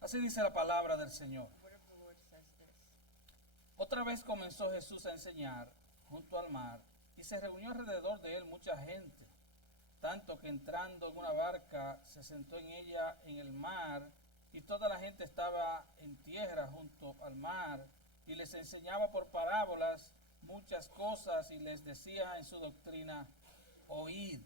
Así dice la palabra del Señor. The word of the Lord says this. Otra vez comenzó Jesús a enseñar junto al mar y se reunió alrededor de él mucha gente, tanto que entrando en una barca se sentó en ella en el mar y toda la gente estaba en tierra junto al mar y les enseñaba por parábolas muchas cosas y les decía en su doctrina: oíd,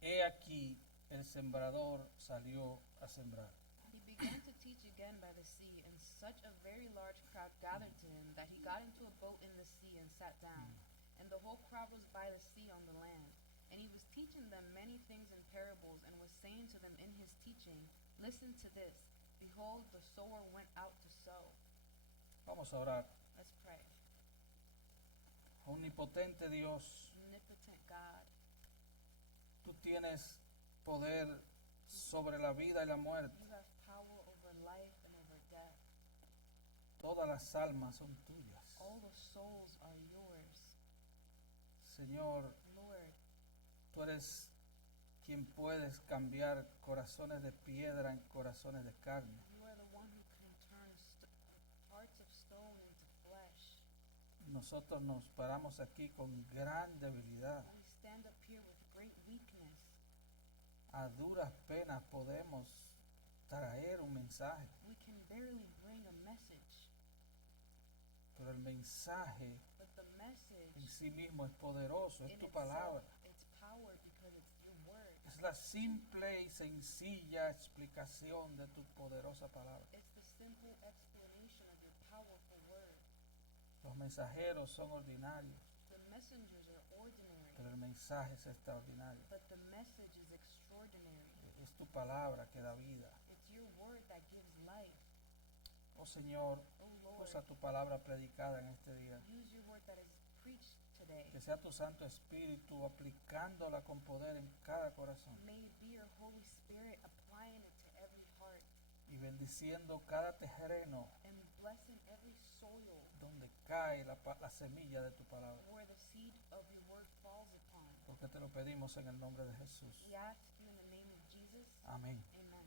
he aquí el sembrador salió a sembrar. He began to teach again by the sea, and such a very large crowd gathered to him that he got into a boat in the sea and sat down. And the whole crowd was by the sea on the land. And he was teaching them many things in parables, and was saying to them in his teaching, Listen to this. Behold, the sower went out to sow. Vamos a orar. Let's pray. Omnipotente Dios, Omnipotent God, tú tienes poder sobre la vida y la muerte. you have power over life and over death. Todas las almas son tuyas. All the souls are yours. Señor, Lord, tú eres quien puedes cambiar corazones de piedra en corazones de carne. you are the one who can turn hearts of stone into flesh. Nosotros nos paramos aquí con gran debilidad. We stand up here with great weakness. A duras penas podemos traer un mensaje, We can barely bring a message, pero el mensaje but the en message sí mismo es poderoso, es in tu itself, palabra. it's power because it's your word. Es la simple y sencilla explicación de tu poderosa palabra. It's the simple explanation of your powerful word. Los mensajeros son ordinarios, The messengers are ordinary, pero el mensaje es extraordinario. but the message is extraordinary. Es tu palabra que da vida. It's your word that gives life. Oh Señor, Oh Lord, usa tu palabra predicada en este día. use your word that is preached today. Que sea tu Santo Espíritu aplicándola con poder en cada corazón May it be your Holy Spirit applying it to every heart y bendiciendo cada terreno and blessing every soil donde cae la semilla de tu palabra. where the seed of your word falls upon. Porque te lo pedimos en el nombre de Jesús. We ask you in the name of Jesus. Amén. Amen.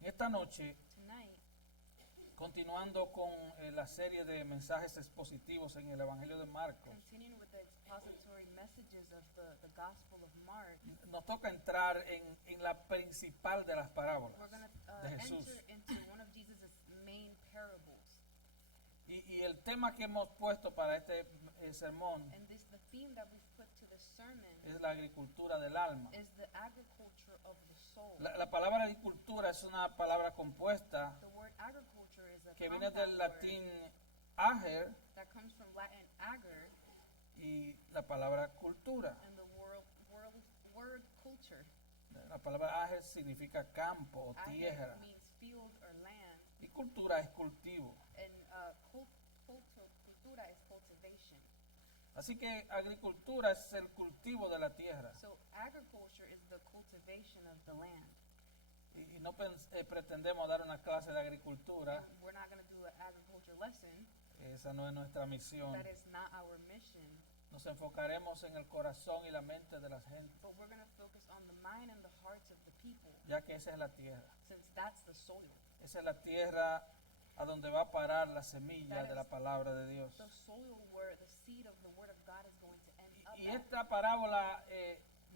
En esta noche, Tonight, continuando con la serie de mensajes expositivos en el Evangelio de Marcos, continuing with the expository messages of the Gospel of Mark, nos toca entrar en la principal de las parábolas we're going to de Jesús. enter into one of Jesus' main parables. Y el tema que hemos puesto para este sermón And the theme that we've put to the sermon es la agricultura del alma. is the agriculture of the soul. La palabra agricultura es una palabra compuesta The word agriculture is a que viene del compound latín word ager that comes from Latin ager y la palabra cultura. and the word culture. La palabra ager significa campo o Ager tierra means field or land, y cultura es cultivo. and cultura is cultivation. Así que agricultura es el cultivo de la tierra So agriculture is the cultivation of the land. y no pretendemos dar una clase de agricultura, We're not going to do an agriculture lesson. esa no es nuestra misión. That is not our mission. Nos enfocaremos en el corazón y la mente de la gente, But we're going to focus on the mind and the hearts of the people, ya que esa es la tierra. since that's the soil. Esa es la tierra a donde va a parar la semilla de la palabra de Dios. The soil where the seed of the word of God is going to end up Y at. esta parábola,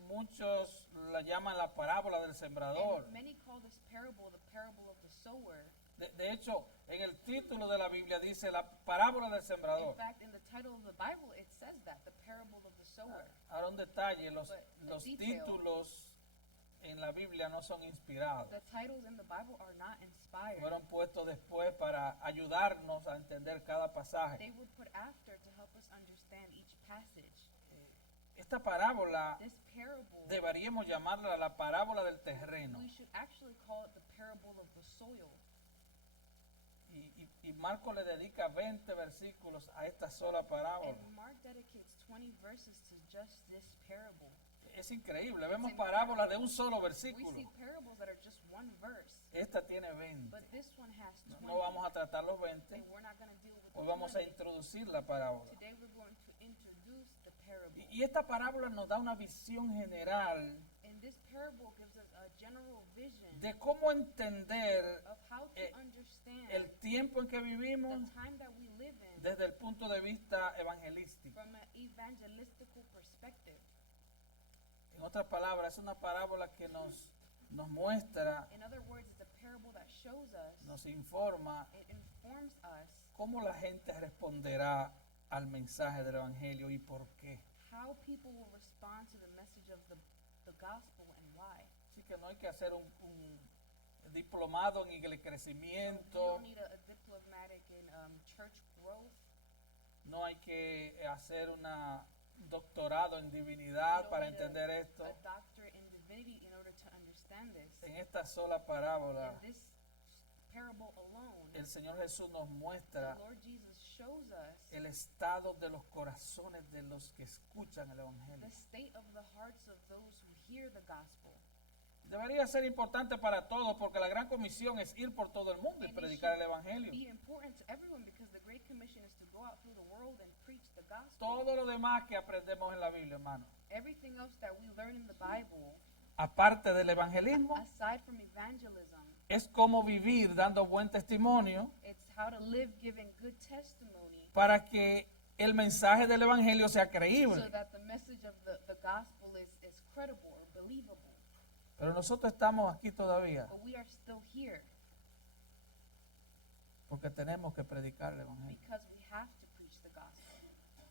muchos la llaman la parábola del sembrador. And many call this parable the parable of the sower. De hecho, en el título de la Biblia dice la parábola del In sembrador. fact, in the title of the Bible, it says that, the parable of the sower. Ahora un detalle, los But detail. títulos en la Biblia no son inspirados. The titles in the Bible are not inspired. Fueron puestos después para ayudarnos a entender cada pasaje. They were put after to help us understand each passage. Esta parábola This parable, deberíamos llamarla la parábola del terreno. we should actually call it the parable of the soil. Y Marco le dedica 20 versículos a esta sola parábola. And Mark dedicates 20 verses to just this parable. Es increíble, vemos parábolas de un solo We versículo. see parables that are just one verse, Esta tiene 20. but this one has 20. No vamos a tratar los 20. And we're not going to deal with Hoy the vamos a 20. introducir la parábola. Today we're going to introduce the parable. Y esta parábola nos da una visión general And this parable gives us a general vision de cómo entender of how to el understand tiempo en que the vivimos time that we live in desde el punto de vista evangelístico. from an evangelistical perspective. En otras palabras, es una parábola que nos muestra, In other words, it's a parable that shows us, nos informa it informs us cómo la gente responderá al mensaje del evangelio y por qué. how people will respond to the message of the gospel and why. Así que no hay que hacer un diplomado en We crecimiento, don't need a diplomatic in church growth. no hay que hacer un doctorado en divinidad We don't para need entender esto. a doctorate in divinity in order to understand this. En esta sola parábola, In this parable alone, el Señor Jesús nos the muestra Lord Jesus shows us el estado de los corazones de los que escuchan el the evangelio. state of the hearts of those who hear the gospel. Debería ser importante para todos porque la gran comisión es ir por todo el mundo y And it predicar el should evangelio. be important to everyone because the Great Commission is to go out through the world and preach the gospel. Todo lo demás que aprendemos en la Biblia, hermano, Everything else that we learn in the Bible, aparte del evangelismo, aside from evangelism, es cómo vivir dando buen testimonio it's how to live giving good testimony para que el mensaje del evangelio sea so creíble. that the message of the gospel is credible or believable. Pero nosotros estamos aquí todavía But we are still here porque tenemos que predicar el evangelio. because we have to preach the gospel.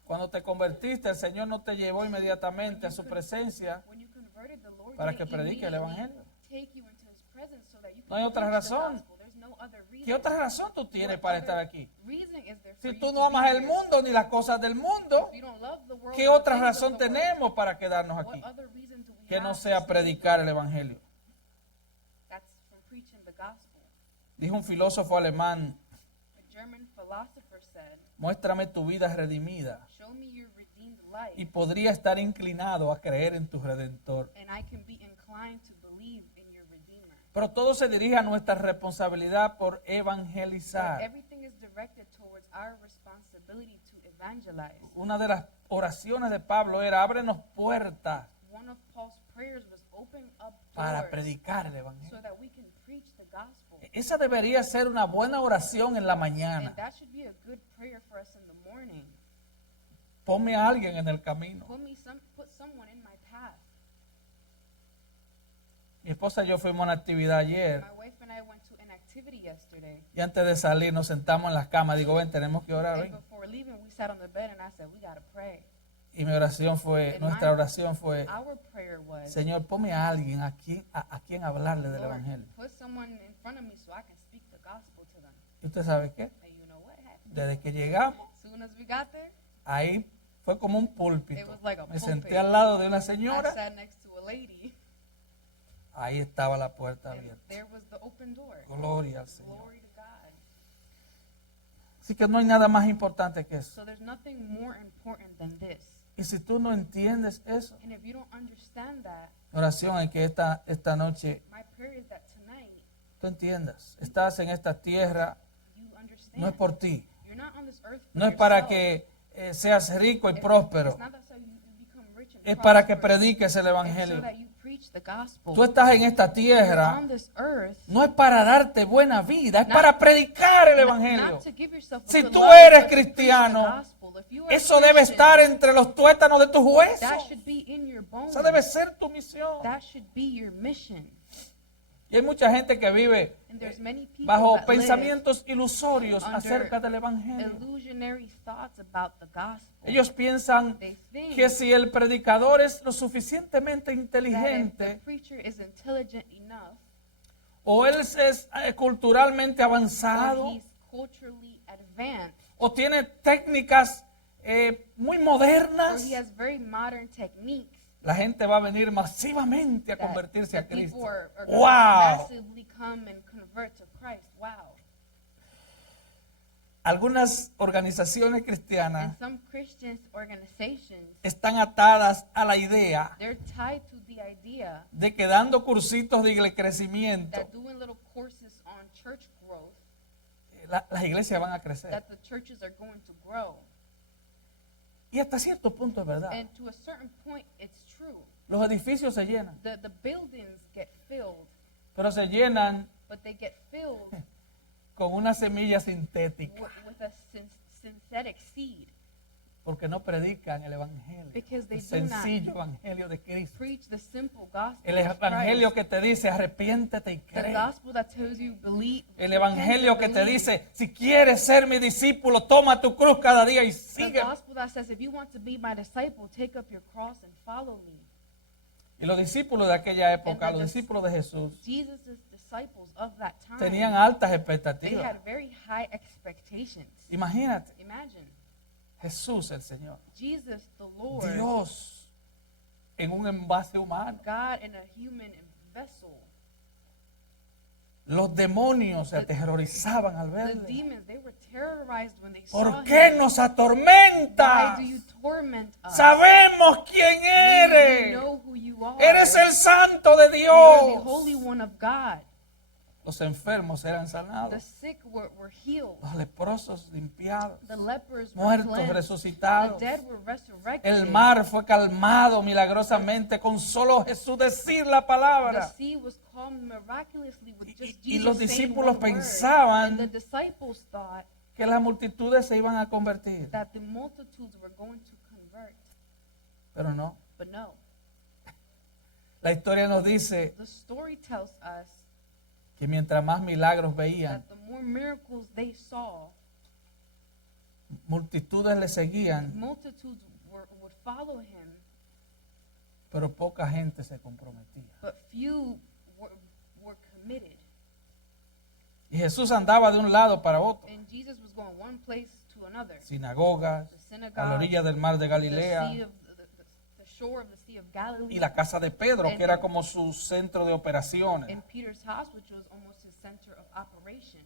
Cuando te convertiste, el Señor no te llevó inmediatamente a su presencia. When you converted, the Lord Para didn't que predique el immediately evangelio. take you into His presence so that you No hay can otra preach the razón. gospel. There's no other reason. ¿Qué otra razón tú tienes What para other estar aquí? reason is there for Si you tú to no be amas el here? mundo ni las cosas del mundo, If you don't love the world ¿qué or otra things of razón the world, tenemos para quedarnos what aquí? other reason do we Que no have to sea stay? predicar el evangelio. That's from preaching the gospel. Dijo un filósofo alemán, A German philosopher said, muéstrame tu vida redimida show me your redeemed life, y podría estar inclinado a creer en tu Redentor. and I can be inclined to believe in your Redeemer. Pero todo se dirige a nuestra responsabilidad por So evangelizar. everything is directed towards our responsibility to evangelize. Una de las oraciones de Pablo era, ábrenos puertas One of Paul's prayers was open up para doors predicar el so evangelio. that we can preach the gospel. Esa debería ser una buena oración en la And mañana. that should be a good prayer for us in the morning. Ponme a alguien en el camino. Put someone in my path. Mi esposa y yo fuimos a una actividad ayer My wife and I went to an activity yesterday. y antes de salir nos sentamos en las camas. Digo, ven, tenemos que orar. And Ven. before leaving, we sat on the bed and I said, we got to pray. Y mi oración fue, nuestra oración fue, Our prayer was, Señor, ponme a alguien a quien hablarle del Lord, evangelio. put someone in front of me so I can speak the gospel to them. ¿Y usted sabe qué? And you know what happened? Desde que llegamos, As soon as we got there, ahí fue como un it púlpito. was like a Me pulpit. senté al lado de una I señora, sat next to a lady, ahí estaba la puerta and abierta. there was the open door. Gloria al Señor. Glory to God. Así que no hay nada más importante que eso. So there's nothing more important than this. Y si tú no entiendes eso, And if you don't understand that, mi oración es que esta noche my prayer is that tonight tú entiendas. Estás en esta tierra, you understand. no es por ti. You're not on this earth for No es para yourself. que seas rico y It's próspero. not that so you become rich and Es para que prosperous. prediques el It's so evangelio. that you preach the gospel. Tú estás en esta You're tierra, on this earth no es para darte buena vida, es Not- para predicar el not evangelio. to give yourself a Si good tú life, eres but to preach the cristiano, gospel. If you are eso debe Christian, estar entre los tuétanos de tus that huesos. should be in your bones. Esa debe ser tu misión. That should be your mission. Y hay mucha gente que vive And there's many people bajo that live pensamientos ilusorios under acerca del evangelio. illusionary thoughts about the gospel. Ellos piensan They think que si el predicador es lo suficientemente that if the inteligente preacher is intelligent enough, o él es culturalmente or avanzado he's culturally advanced, o tiene técnicas muy or modernas, he has very modern techniques, la gente va a venir masivamente a that convertirse a the people Cristo. are going to ¡Wow! massively come and convert to Christ. Wow. Algunas organizaciones cristianas And some Christian organizations, están atadas a la idea they're tied to the idea de que dando cursitos de crecimiento, that doing little courses on church growth, las iglesias van a crecer. that the churches are going to grow. Y hasta cierto punto es verdad. And to a certain point, it's true. Los edificios se llenan, The buildings get filled, pero se llenan but they get filled con una semilla sintética, with a synthetic seed, porque no predican el evangelio, because they el do not sencillo evangelio de Cristo. preach the simple gospel El of evangelio Christ. que te dice arrepiéntete y The cree. gospel that tells you believe. El evangelio que repent te and believe. dice, si quieres ser mi discípulo, toma tu cruz cada día y The sigue. gospel that says, if you want to be my disciple, take up your cross and follow me. Y los discípulos de aquella época, And los the discípulos de Jesús, Jesus' disciples of that time, tenían altas they expectativas. had very high expectations. Imagínate, Imagine, Jesús el Señor, Jesus the Lord, Dios en un envase humano. God in a human vessel. Los demonios se aterrorizaban al The verle. demons, they were terrorized when they saw ¿Por qué him. nos Why atormentas? do you torment us? Sabemos quién We eres. know who you are. Eres el santo de You're the Dios. Holy One of God. Los enfermos eran The sanados. sick were healed. Los leprosos limpiados. The lepers were Muertos cleansed. resucitados. The dead were resurrected. El mar fue calmado milagrosamente con solo Jesús decir la The palabra. sea was calmed miraculously with just Y Jesus los saying discípulos one word. pensaban And the disciples thought que las multitudes se iban a convertir. that the multitudes were going to convert. Pero no. But no. La historia nos dice The story tells us que mientras más milagros veían, that the more miracles they saw, multitudes le seguían, multitudes would follow him, pero poca gente se comprometía. but few were committed. Y Jesús andaba de un lado para otro, And Jesus was going one place to another. sinagogas, The a la synagogue, orilla del mar de the Galilea, sea of the shore of the Sea of Galilee, y la casa de Pedro, que era como su centro de operaciones. and Peter's house, which was almost his center of operation.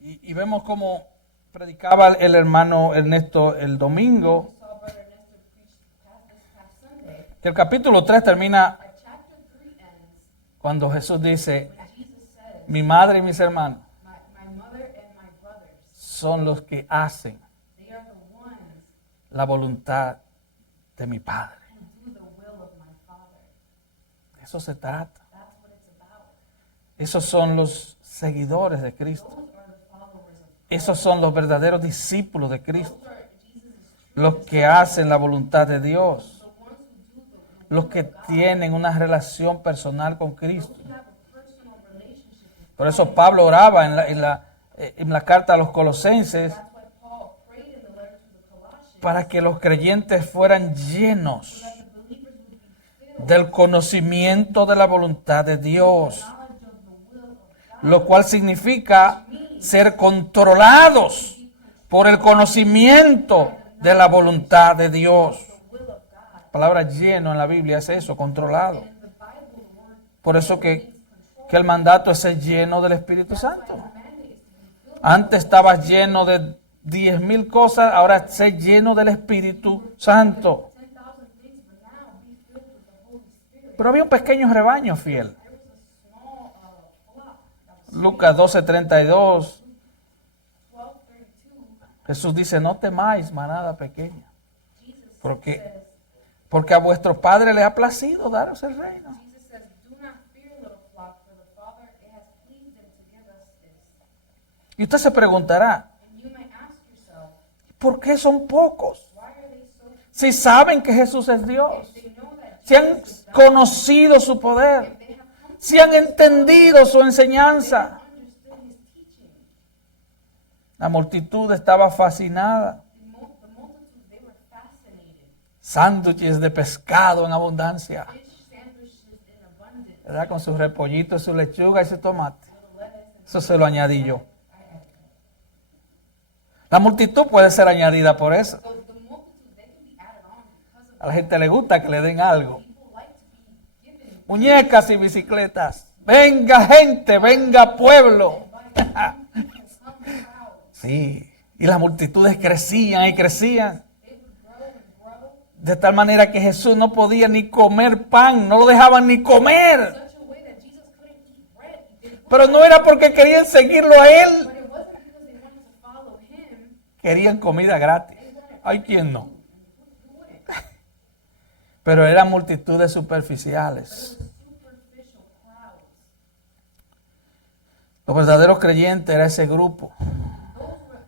Y vemos cómo predicaba el hermano Ernesto el domingo, Saw Brother Ernesto preach this past Sunday. que el capítulo 3 termina Chapter 3 ends cuando Jesús dice, when Jesus says, mi madre y mis hermanos my mother and my brothers, son los que hacen they are the ones la voluntad de mi Padre. who do the will of my Father. De eso se trata. That's what it's about. Esos son los seguidores de Cristo. Those are the followers of Esos son los verdaderos discípulos de Cristo. Those are Jesus' Los que hacen la voluntad de Dios. the ones who do the Los que tienen una relación personal con Cristo. have a personal relationship with. Por eso Pablo oraba en la carta a los Colosenses That's why Paul prayed in the letter to the Colossians para que los creyentes fueran llenos that the believers would be filled del conocimiento de la voluntad de Dios, with knowledge of the will of God, lo cual significa ser controlados por el conocimiento de la voluntad de Dios. the will of God. La palabra lleno en la Biblia es eso, controlado. In the Bible, the word Por eso que el mandato es ser lleno del Espíritu Santo. mandate is to be filled. Antes estabas lleno de 10,000 cosas, ahora sé lleno del Espíritu Santo. 10,000 things, but now be filled with the Holy Spirit. Pero había un pequeño rebaño fiel. There was a small flock that was Lucas 12:32, 12:32. Jesús dice, no temáis, manada pequeña, Jesus porque, says, porque a vuestro Padre le ha placido daros el reino. Jesus says, do not fear, little flock, for the Father it has pleased him to give us this. Y usted se preguntará, And you may ask yourself, ¿por qué son pocos? why are they so? Si saben que Jesús es Dios, They know that si han conocido su poder, they have come si han entendido su enseñanza. to understand his teaching. La multitud estaba fascinada. The multitudes, they were fascinated. Sándwiches de pescado en abundancia, Fish sandwiches in abundance, ¿verdad? Con su repollito, su lechuga y su tomate. Eso se lo añadí yo. La multitud puede ser añadida por eso. So the multitude, they can be added on because of A la gente le gusta que le den algo. people like to be given. Muñecas y bicicletas. Venga gente, venga pueblo. Sí, y las multitudes crecían y crecían. They would grow and grow De tal manera que Jesús no podía ni comer pan, no lo dejaban ni comer. in such a way that Jesus couldn't eat bread. He didn't, Pero no era porque querían seguirlo a él. but it wasn't because they wanted to follow him. Querían comida gratis. Hay quien no. Pero eran multitudes superficiales. superficial crowds. Los verdaderos creyentes era ese grupo.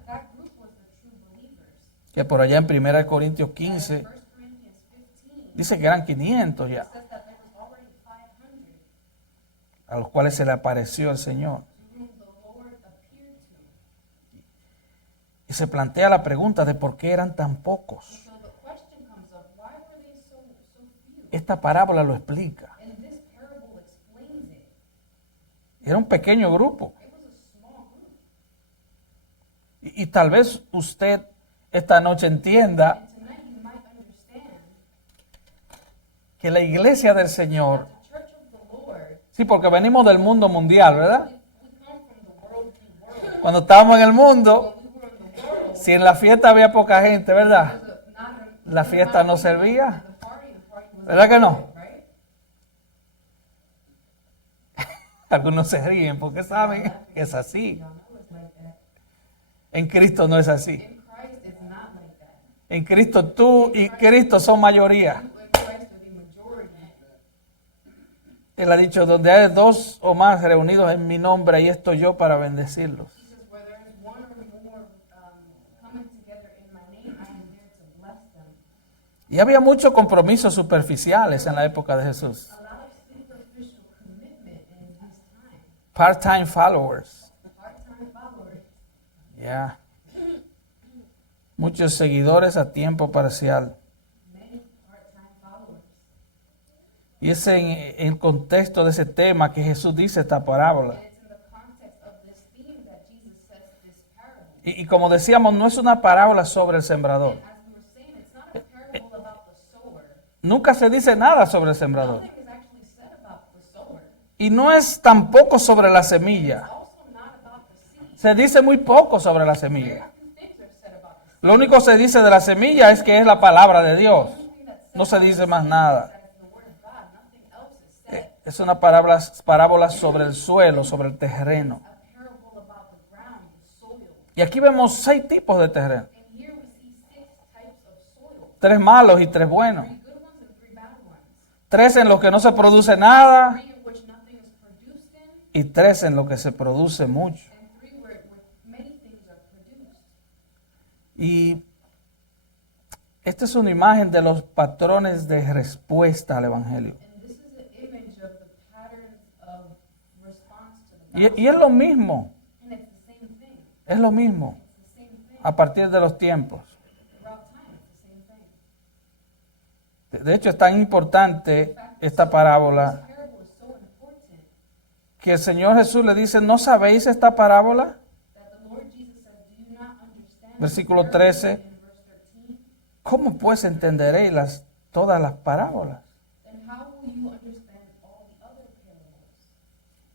That group was the true believers. Que por allá en 1 Corintios 15 1 Corinthians 15 dice que eran 500 ya, says that there was already 500 a los cuales se le apareció el Señor. to whom the Lord appeared to. Y se plantea la pregunta de por qué eran tan pocos. So the question comes up, why were they so few? Esta parábola lo explica. And this parable explains it. Era un pequeño grupo. It was a small group. Y tal vez usted esta noche entienda And tonight you might understand que la iglesia del Señor, the church of the Lord, sí, porque venimos del mundo mundial, ¿verdad? we come from the world. Cuando estábamos en el mundo, When we were in the world, si en la fiesta había poca gente, ¿verdad? not a, La fiesta no servía, the party was ¿verdad que no? right? Algunos se ríen porque saben que es así. Y'all know it's like that. En Cristo no es así. In Christ, it's not like that. En Cristo tú y Cristo son mayoría. In Christ are the majority. Él ha dicho, donde hay dos o más reunidos en mi nombre, ahí estoy yo para bendecirlos. He says, where there is one or more coming together in my name, I am there to bless them. Y había muchos compromisos superficiales en la época de Jesús. A lot of superficial commitment in his time. Part-time followers. Part-time followers. Ya. Muchos seguidores a tiempo parcial. Many part-time followers. Y es en el contexto de ese tema que Jesús dice esta parábola. And it's in the context of this theme that Jesus says this parable. Y como decíamos, no es una parábola sobre el sembrador. As we were saying, it's not a parable about the sower. Nunca se dice nada sobre el sembrador. Nothing is actually said about the sower. Y no es tampoco sobre la semilla. Also not about the seed. Se dice muy poco sobre la semilla. Few things are said about the seed. Lo único que se dice de la semilla es que es la palabra de Dios. The only thing that's said No se dice más nada. that is the word of God. Nothing else is said. Es una parábola sobre el suelo, sobre el terreno. A parable about the ground, the soil. Y aquí vemos 6 tipos de terreno. And here we see 6 types of soil. 3 malos y 3 buenos. 3 good ones and 3 bad ones. 3 en los que no se produce nada 3 in which nothing is produced in, y 3 en los que se produce mucho. and 3 where many things are produced. Y esta es una imagen de los patrones de respuesta al Evangelio. And this is an image of the patterns of response to the gospel. Y es lo mismo, And it's the same thing. es lo mismo It's the same thing. a partir de los tiempos. Throughout time, it's the same thing. De hecho, es tan importante esta parábola This parable is so important que el Señor Jesús le dice, ¿no sabéis esta parábola? that the Lord Jesus says, do you not understand? Versículo this parable 13. in verse 13? ¿Cómo pues entenderéis todas las parábolas? Then how will you understand all the other parables?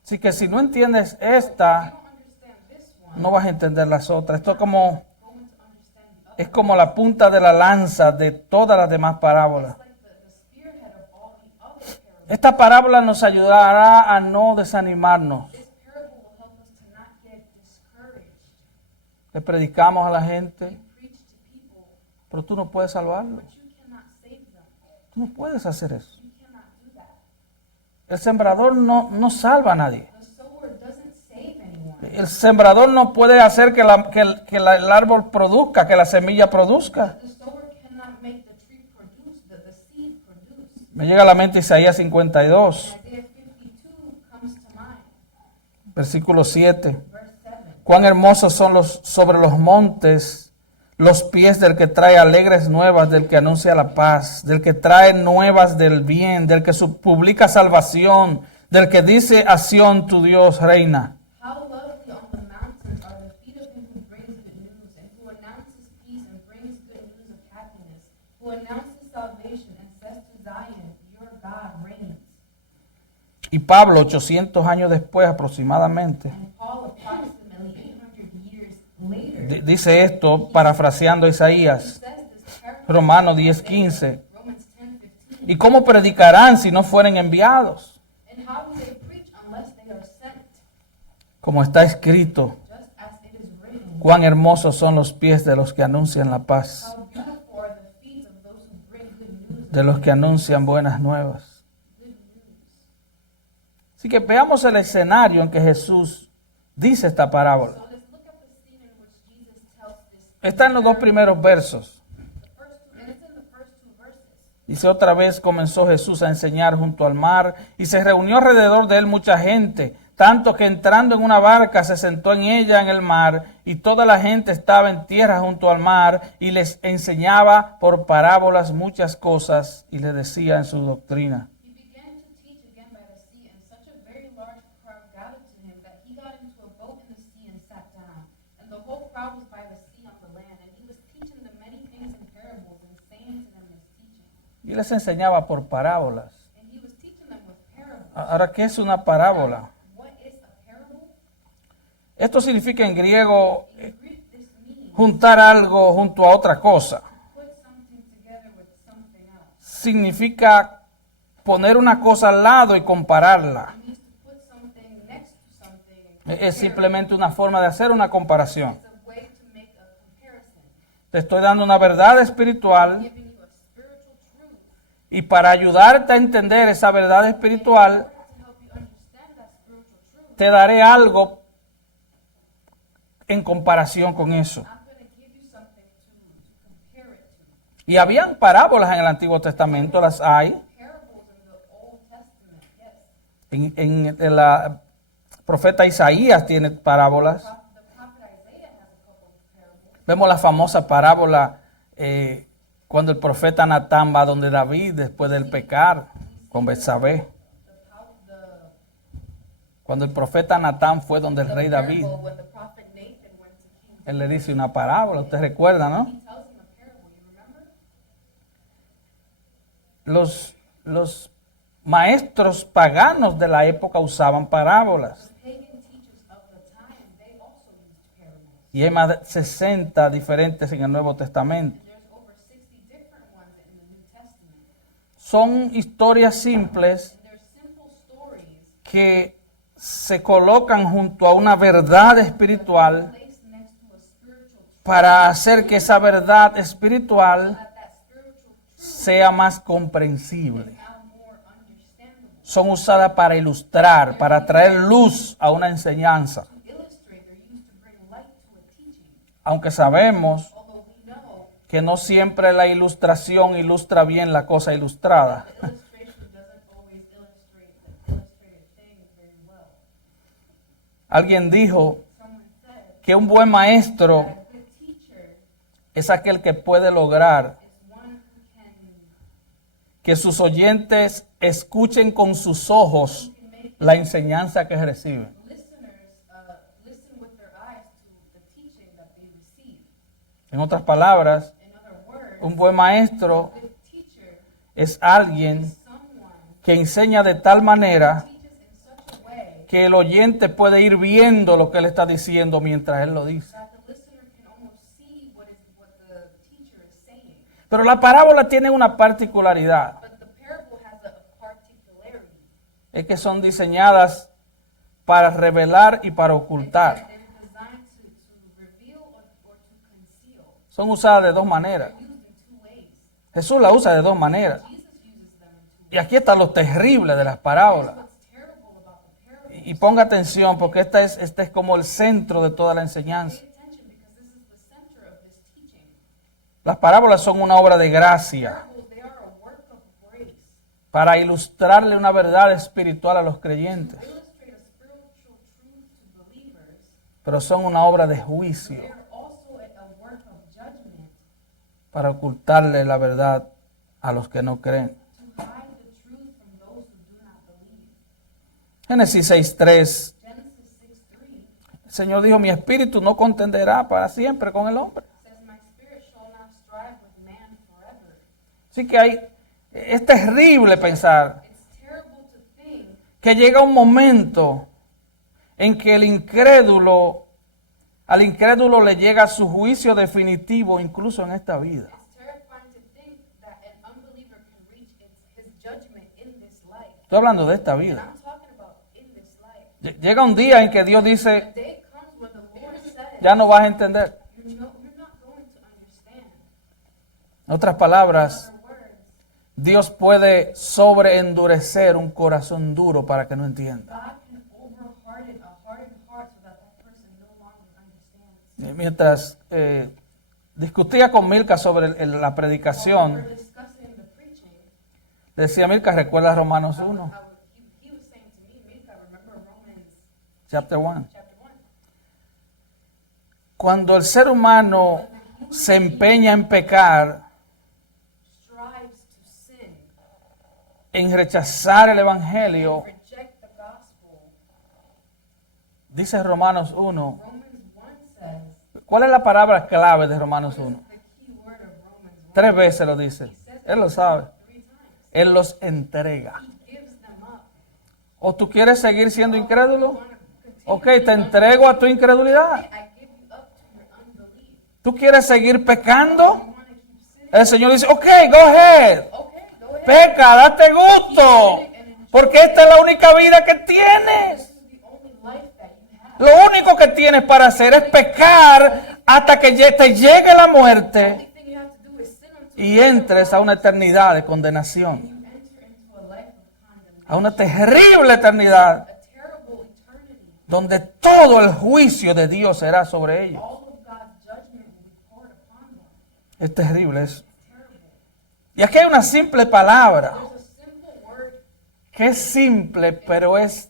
Así que si no entiendes If you esta, don't understand this one, no vas a entender las otras. Esto going to understand the other. es como la punta de la lanza de todas las demás parábolas. It's like the spearhead of all the other parables. Esta parábola nos ayudará a no desanimarnos. This parable will help us to not get discouraged. Le predicamos a la gente, We preach to people, pero tú no puedes salvarlo. but you cannot save them. Tú no puedes hacer eso. You cannot do that. El sembrador no salva a nadie. The sower doesn't save anyone. El sembrador no puede hacer que el árbol produzca, que la semilla produzca. The sower cannot make the tree produce, the seed produce. Me llega a la mente Isaías 52, Isaiah 52 comes to mind. versículo 7. Verse 7. Cuán hermosos son sobre los montes los pies del que trae alegres nuevas, del que anuncia la paz, del que trae nuevas del bien, del que publica salvación, del que dice a Sión, tu Dios reina. How lovely on the mountains are the feet of him who brings good news, and who announces peace and brings good news of happiness, who announces salvation and says to Zion, your God reigns. Y Pablo, 800 años después aproximadamente, And Paul, approximately 800 years later, dice esto parafraseando a Isaías, says this parable Romanos 10:15. Romans 10:15. ¿Y cómo predicarán si no fueren enviados? And how will they preach unless they are sent? Como está escrito, Just as it is written, cuán hermosos son los pies de los que anuncian la paz. how beautiful are the feet of those who bring good news de los que anuncian buenas nuevas. Así que veamos el escenario en que Jesús dice esta parábola. So let's look at the scene in which Jesus tells this. Está en los dos primeros versos. And it's in the first two verses. Dice: otra vez comenzó Jesús a enseñar junto al mar, y se reunió alrededor de él mucha gente, tanto que entrando en una barca se sentó en ella en el mar, y toda la gente estaba en tierra junto al mar, y les enseñaba por parábolas muchas cosas, y les decía en su doctrina. He began to teach again by the sea, and such a very large crowd gathered to him that he got into a boat in the sea and sat down. And the whole crowd was by the sea on the land, and he was teaching them many things in parables, and saying to them his teaching. Y les enseñaba por parábolas. And he was teaching them with parables. Ahora, ¿qué es una parábola? What is a parable? Esto significa en griego In Greek, this means juntar algo junto a otra cosa. put something together with something else. Significa poner una cosa al lado y compararla. It means to put something next to something. and Es compare simplemente una forma de hacer una comparación. it. It's a way to make a comparison. Te estoy dando una verdad espiritual, Giving you a spiritual truth y para ayudarte a entender esa verdad espiritual, to help you understand that spiritual truth. te daré algo en comparación con eso. I'm going to give you something to compare it to. Y habían parábolas en el Antiguo Testamento, las hay. Parables in the Old Testament, yes. En la profeta Isaías tiene parábolas. The prophet Isaiah has a couple of parables. Vemos la famosa parábola cuando el profeta Natán va donde David después del pecar con Betsabé. Cuando el profeta Natán fue donde el rey David, Parable when the prophet Nathan went to King, él le dice una parábola, usted recuerda, ¿no? he tells him a parable. You remember? Los maestros paganos de la época usaban parábolas. Pagan teachers of the time, they also used parables. Y hay más de 60 diferentes en el Nuevo Testamento. There's over 60 different ones in the New Testament. Son historias simples And they're simple stories que se colocan junto a una verdad espiritual placed next to a spiritual truth para hacer que esa verdad espiritual that spiritual truth sea más comprensible. now more understandable. Son usadas para ilustrar, para traer luz a una enseñanza. To illustrate, they're used to bring light to a teaching. Aunque sabemos Although we know que no siempre la ilustración ilustra bien la cosa ilustrada. illustration doesn't always illustrate the illustrated thing very well. Alguien dijo Someone said que un buen maestro that a good teacher es aquel que puede lograr is one who can que sus oyentes escuchen con sus ojos la enseñanza que reciben. listeners listen with their eyes to the teaching that they receive. En otras palabras, In other words, un buen maestro a good teacher es alguien is someone que enseña de tal manera who teaches in such a way que el oyente puede ir viendo lo que él está diciendo mientras él lo dice. that the listener can almost see what the teacher is saying. Pero la parábola tiene una particularidad, But the parable has a particularity. es que son diseñadas para revelar y para ocultar. They're designed to reveal or to conceal. Son usadas de dos maneras. Used in two ways. Jesús la usa de dos maneras. Jesus uses them in two Y aquí está lo terrible de las parábolas. ways. What's terrible about the parable? Y ponga atención porque este es como el centro de toda la enseñanza. Pay attention because this is the center of this teaching. Las parábolas son una obra de gracia Parables, they are a work of grace. para ilustrarle una verdad espiritual a los creyentes, Illustrate a spiritual truth to believers. pero son una obra de juicio They're also a work of judgment para ocultarle la verdad a los que no creen. to hide the truth from those who do not believe. Génesis 6:3, Genesis 6:3 el Señor dijo: mi espíritu no contenderá para siempre con el hombre. says, "My spirit shall not strive with man forever." Así que es terrible pensar It's terrible to think que llega un momento en que al incrédulo le llega su juicio definitivo incluso en esta vida. it's terrifying to think that an unbeliever can reach his judgment in this life. Estoy hablando de esta And vida. I'm talking about in this life. Llega un día en que Dios dice: The day comes when the Lord says, ya no vas a entender. you're not going to understand. En otras palabras, In other words, Dios puede sobreendurecer un corazón duro para que no entienda. God can overharden a hardened heart so that that person no longer understands. Mientras discutía con Milka sobre la While predicación, we're discussing the preaching, decía Milka, recuerda Romanos 1, he was saying to me, Milka, remember Romans chapter 1. chapter 1? Cuando el ser humano se empeña en pecar, Strives to sin, en rechazar el Evangelio, reject the gospel. dice Romanos 1. Romans 1 says, ¿Cuál es la palabra clave de Romanos 1? the key word of Romans 1 3 veces lo dice. Él lo sabe. 3 times. Él los entrega. He gives them up. ¿O tú quieres seguir siendo incrédulo? You wanna continue Ok, te entrego a tu incredulidad. I give you up to your unbelief. ¿Tú quieres seguir pecando? You want to keep sinning? El Señor dice, ok, go ahead. Okay, go ahead. Peca, date gusto. Porque esta es la única vida que tienes. This is the only life that you have. Lo único que tienes para hacer es pecar hasta que te llegue la The muerte only thing you have to do is sin until y entres a una eternidad de condenación. you enter into a life of condemnation, A una terrible eternidad a terrible eternity. donde todo el juicio de Dios será sobre ellos. All of God's judgment will be poured upon them. Es terrible eso. Terrible. Y aquí hay una simple palabra There's a simple word. que es simple pero es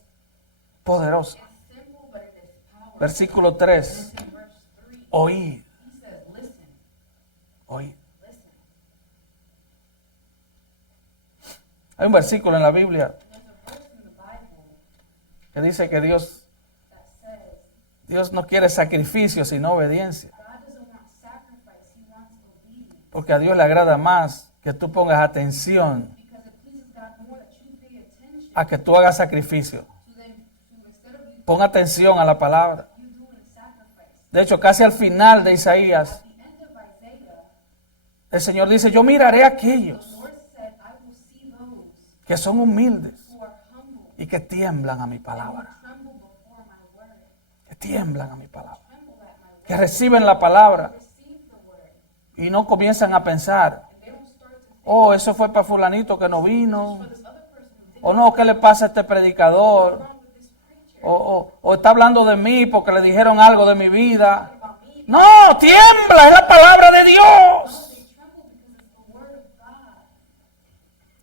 poderosa. It's simple, but it is powerful. Versículo 3. In verse 3, Oíd, he says, listen, oíd. listen. Hay un versículo en la Biblia There's a verse in the Bible que dice que Dios that says, Dios no quiere sacrificio sino obediencia. God doesn't want sacrifice, he wants obedience. Porque a Dios le agrada más que tú pongas atención Because it pleases God more that you pay attention a que tú hagas sacrificio. to instead of you Pon atención a la palabra. doing sacrifice. De hecho, casi al final de Isaías, At the end of Isaiah, el Señor dice, yo miraré a aquellos the Lord said, I will see those que son humildes who are humble y que tiemblan a mi and who palabra. tremble before my word. Que tiemblan a mi palabra. Tremble at my word. Que reciben la palabra Receive the word. y no comienzan a pensar, And they don't start to think oh, eso fue para fulanito que no vino. for this other person who didn't O no, ¿qué le pasa a este predicador? wrong with this preacher O está hablando de mí porque le dijeron algo de mi vida. about me. No, tiembla, es la palabra de Dios. They tremble because it's the word of God.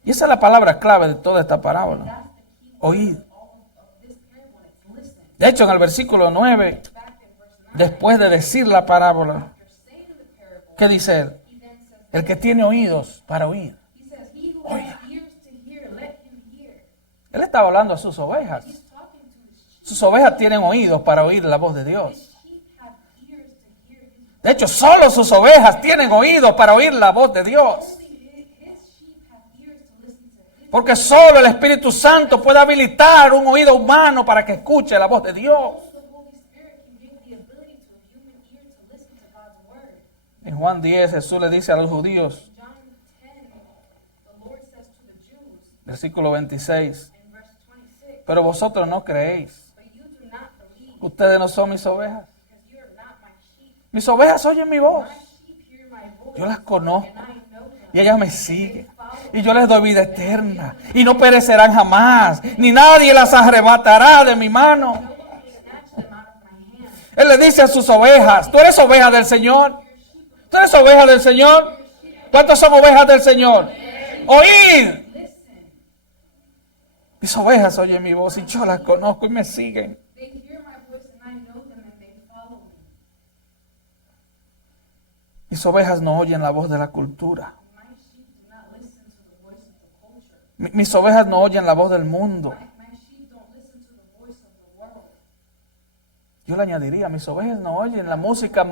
Y esa es la palabra clave de toda esta parábola. That's the key Oíd. all of this parable. It's listen. De hecho, en el versículo 9, Back in verse 9, después de decir la parábola, after saying the parable, ¿qué dice él? he then says, El que tiene oídos para oír. he says, he who has ears to hear, let him hear. Él estaba hablando a sus ovejas. He's talking to his sheep. Sus ovejas tienen oídos para oír la voz de Dios. His sheep have ears to hear his De hecho, solo sus ovejas tienen oídos para oír la voz de Dios. Only his sheep have ears to listen to his. Porque solo el Espíritu Santo puede habilitar un oído humano para que escuche la voz de Dios. The Holy Spirit can give the ability to a human ear to listen to God's word. En Juan 10, Jesús le dice a los judíos, John 10, the Lord says to the Jews versículo 26, in verse 26, pero vosotros no creéis. but you do not believe Ustedes no son mis ovejas. because you are not my sheep. Mis ovejas oyen mi voz. My sheep hear my voice, Yo las conozco. and I know them. Y ellas me siguen. Y yo les doy vida eterna. Y no perecerán jamás. Ni nadie las arrebatará de mi mano. No one will snatch them out of my hand. Él le dice a sus ovejas, tú eres oveja del Señor. Tú eres oveja del Señor. ¿Cuántos son ovejas del Señor? Oíd. Listen, Mis ovejas oyen mi voz y yo las conozco y me siguen. they hear my voice and I know them and they follow me. Mis ovejas no oyen la voz de la cultura. My sheep do not listen to the voice of the culture. Mis ovejas no oyen la voz del mundo. My sheep don't listen to the voice of the world. Yo le añadiría, mis ovejas no oyen la música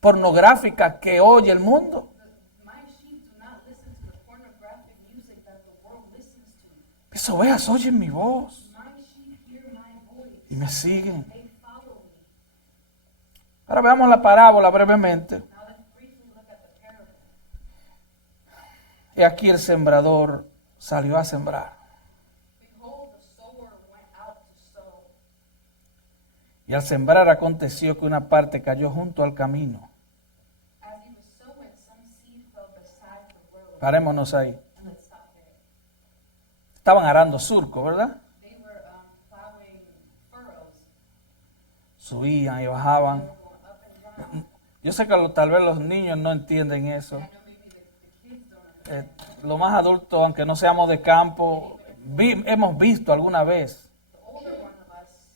pornográfica que oye el mundo. My sheep do not listen to the pornographic music that the world listens to. Mis ovejas oyen mi voz My sheep hear my voice. y me siguen. They follow me. Ahora veamos la parábola brevemente. Now let's briefly look at the parable. Y aquí el sembrador salió a sembrar. Behold, the sower went out to sow. Y al sembrar aconteció que una parte cayó junto al camino. As he was sowing, some seed fell beside the road. Parémonos ahí. And let's stop estaban arando surco, ¿verdad? They were plowing furrows. Subían y bajaban. They were going up and down. Yo sé que tal vez los niños no entienden eso. I know maybe the kids don't understand. Lo más adultos, aunque no seamos de campo, hemos visto alguna vez. The older one of us,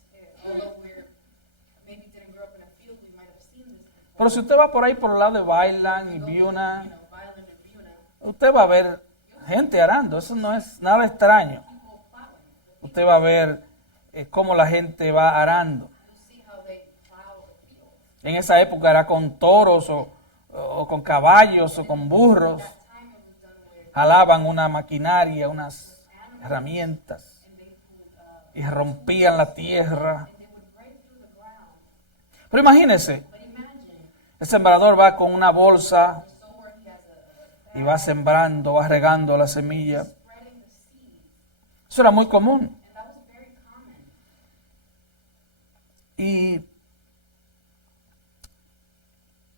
although we're maybe didn't grow up in a field, we might have seen this before. Pero si usted va por ahí por el lado de Bailan y Biuna, Violin and Buna, usted va a ver gente arando. Eso no es nada extraño. people plowing. Usted va a ver cómo la gente va arando. You'll see how they plow the fields. En esa época era con toros o con caballos o con burros. That time it was done with Jalaban una maquinaria, unas herramientas and they would y rompían la tierra. and they would break through the ground. Pero imagínese, But imagine el sembrador va con una bolsa the sower, he has a y va sembrando, va regando la semilla. spreading the seeds, Eso era muy común. and that was very common. Y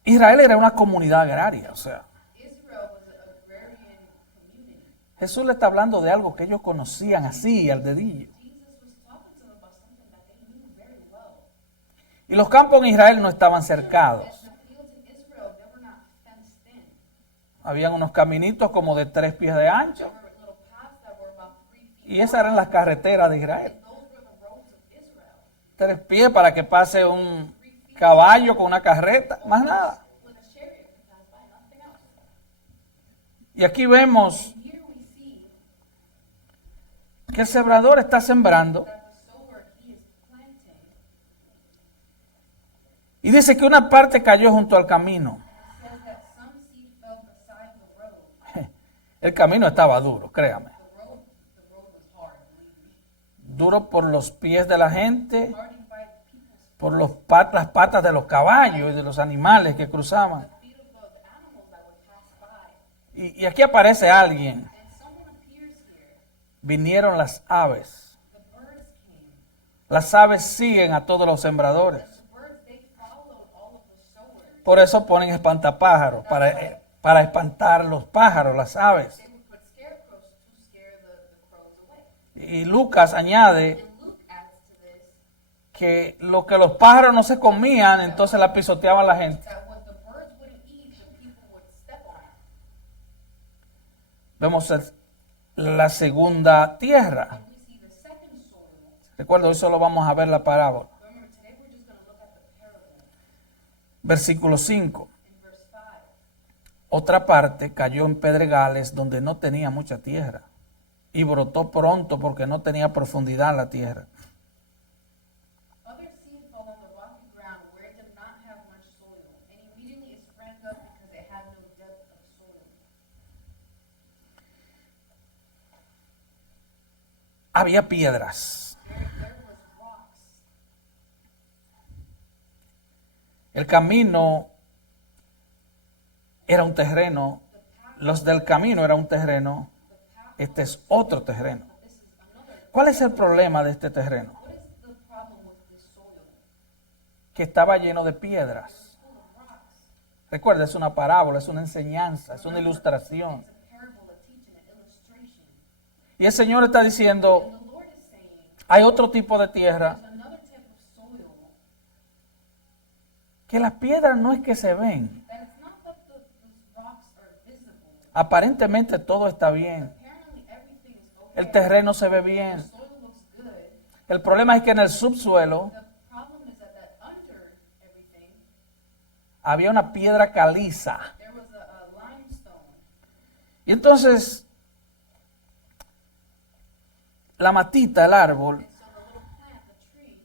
Israel era una comunidad agraria, o sea, Israel was a agrarian community. Jesús le está hablando de algo que ellos conocían así, al dedillo. Jesus was talking to them about something that they knew very well. Y los campos en Israel no estaban cercados. And the fields in Israel, they were not fenced in. Habían unos caminitos como de 3 pies de ancho. There were little paths that were about 3 feet. Y esas eran las carreteras de Israel. Those were the roads of Israel. 3 pies para que pase un caballo con una carreta, más nada. With a chariot to pass by, nothing else. Y aquí vemos And here we see que el sembrador está sembrando. that the sower, he is planting. Y dice que una parte cayó junto al camino. It says that some seed fell beside the road. El camino estaba duro, créame. The road was hard, believe me. Duro por los pies de la gente, Hardened by people's por las patas de los caballos y de los animales que cruzaban. feet of the animals that would pass by. Y aquí aparece alguien. And someone appears here. Vinieron las aves. The birds came. Las aves siguen a todos los sembradores. The birds, they followed all of the sowers. Por eso ponen espantapájaros, para espantar los pájaros, las aves. They would put scarecrows to scare the crows away. Y Lucas añade And Luke adds to this que lo que los pájaros no se comían, entonces la pisoteaban la gente. that what the birds wouldn't eat, the people would step on it. Vemos la segunda tierra. And we see the second soil. Recuerda, hoy solo vamos a ver la parábola. Remember, today we're just going to look at the parable. Versículo 5. In verse 5, Otra parte cayó en pedregales donde no tenía mucha tierra y brotó pronto porque no tenía profundidad la tierra. other seed fell on the rocky ground where it did not have much soil, and immediately it sprang up because it had no depth of soil. Había piedras. There was rocks. El camino era un terreno. Los del camino era un terreno. Este es otro terreno. This is another. ¿Cuál es el problema de este terreno? What is the problem with this soil? Que estaba lleno de piedras. Full of rocks. Recuerda, es una parábola, es una enseñanza, es una ilustración. It's a parable, a teaching, an illustration. Y el Señor está diciendo, And the Lord is saying, hay otro tipo de tierra there's another type of soil que las piedras no es que se ven. that it's not that those rocks are visible. Aparentemente todo está bien. Apparently everything is okay. El terreno se ve bien. The soil looks good. El problema es que en el subsuelo The problem is that under everything, había una piedra caliza. there was a limestone. Y entonces la matita, el árbol, And so the little plant, the tree,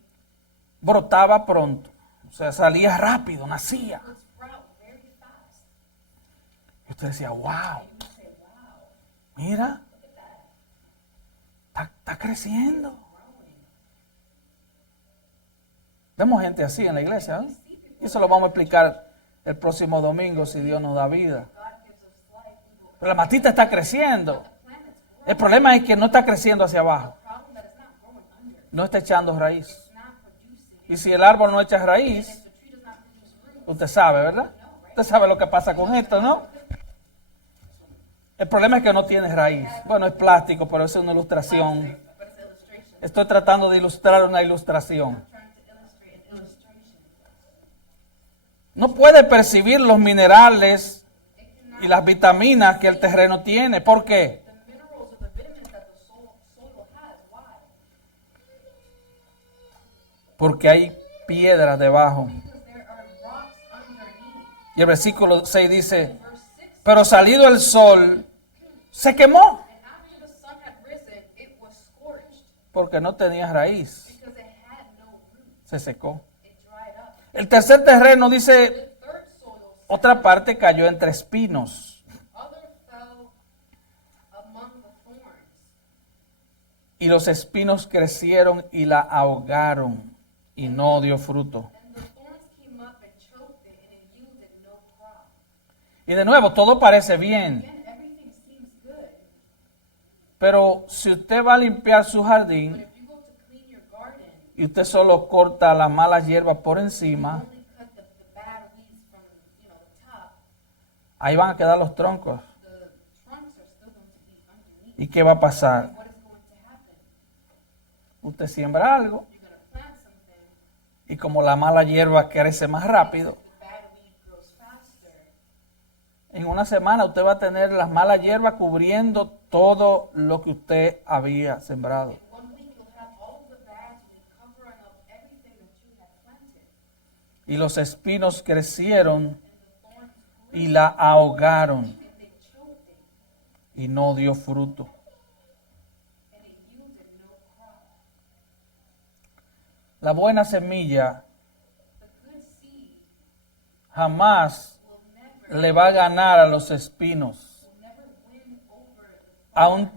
brotaba pronto. O sea, salía rápido, nacía. would sprout very fast. Y usted decía, wow, You would say, wow, mira, look at that. está creciendo. Growing. Vemos gente así en la iglesia, ¿no? Y eso lo vamos a explicar el próximo domingo si Dios nos da vida. God gives us life. We will. Pero la matita está creciendo. The planet's growing. El problema es que no está creciendo hacia abajo. The problem that it's not growing under. No está echando raíz. It's not producing. Y si el árbol no echa raíz, If the tree does not produce fruit, usted sabe, ¿verdad? Usted sabe lo que pasa con esto, ¿no? El problema es que no tiene raíz. Bueno, es plástico, pero es una ilustración. But it's illustration. Estoy tratando de ilustrar una ilustración. I'm trying to illustrate an illustration. No puede percibir los minerales y las vitaminas que el terreno tiene. ¿Por qué? The minerals or the vitamins that the soil has. Why? Porque hay piedras debajo. Because there are rocks underneath. Y el versículo 6 dice, Verse 6. pero salido el sol, se quemó And after the sun had risen, it was scorched porque no tenía raíz. because it had no root. Se secó. It dried up. El tercer terreno dice, The third soil, otra parte cayó entre espinos other fell among the thorns, y los espinos crecieron y la ahogaron y no dio fruto. and the thorns came up and choked it, and it yielded no crop. Y de nuevo, todo parece bien, Again, everything seems good, pero si usted va a limpiar su but jardín if you go to clean your garden, y usted solo corta las malas hierbas por encima, only cut the bad weeds from the top, ahí van a quedar los troncos. the trunks are still going to be underneath. ¿Y qué va a pasar? What is going to happen? Usted siembra algo You're going to plant something, y como la mala hierba crece más rápido, the bad weed grows faster. en una semana usted va a tener las malas hierbas cubriendo todo lo que usted había sembrado. In 1 week, you'll have all of the bad weed covering up everything that you had planted. Y los espinos crecieron And the thorns grew, y la ahogaron and they choked it, y no dio fruto. and it yielded no crop. La buena semilla The good seed jamás will never, le va a ganar a los espinos, will never win over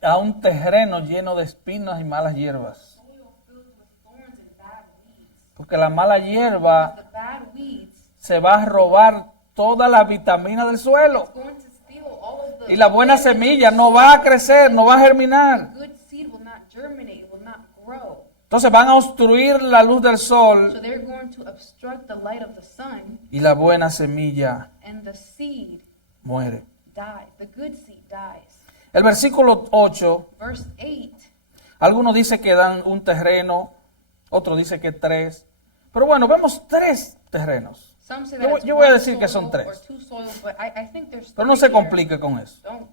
the a un terreno lleno de espinos y malas hierbas. soil filled with thorns and bad weeds. Porque la mala hierba The bad weeds se va a robar toda la vitamina del suelo. is going to steal all of the Y la buena semilla no va a crecer, no va a germinar. good seed will not germinate, will not grow. Entonces van a obstruir la luz del So sol they're going to obstruct the light of the sun, y la buena semilla and the seed muere. dies. The good seed dies. El versículo 8, Verse 8, algunos dicen que dan un terreno, otros dicen que 3. Pero bueno, vemos 3 terrenos. some say Yo that voy- it's yo voy a one decir que son soil or tres. 2 soils, but I think there's Pero no 3 se here. complique con eso. Don't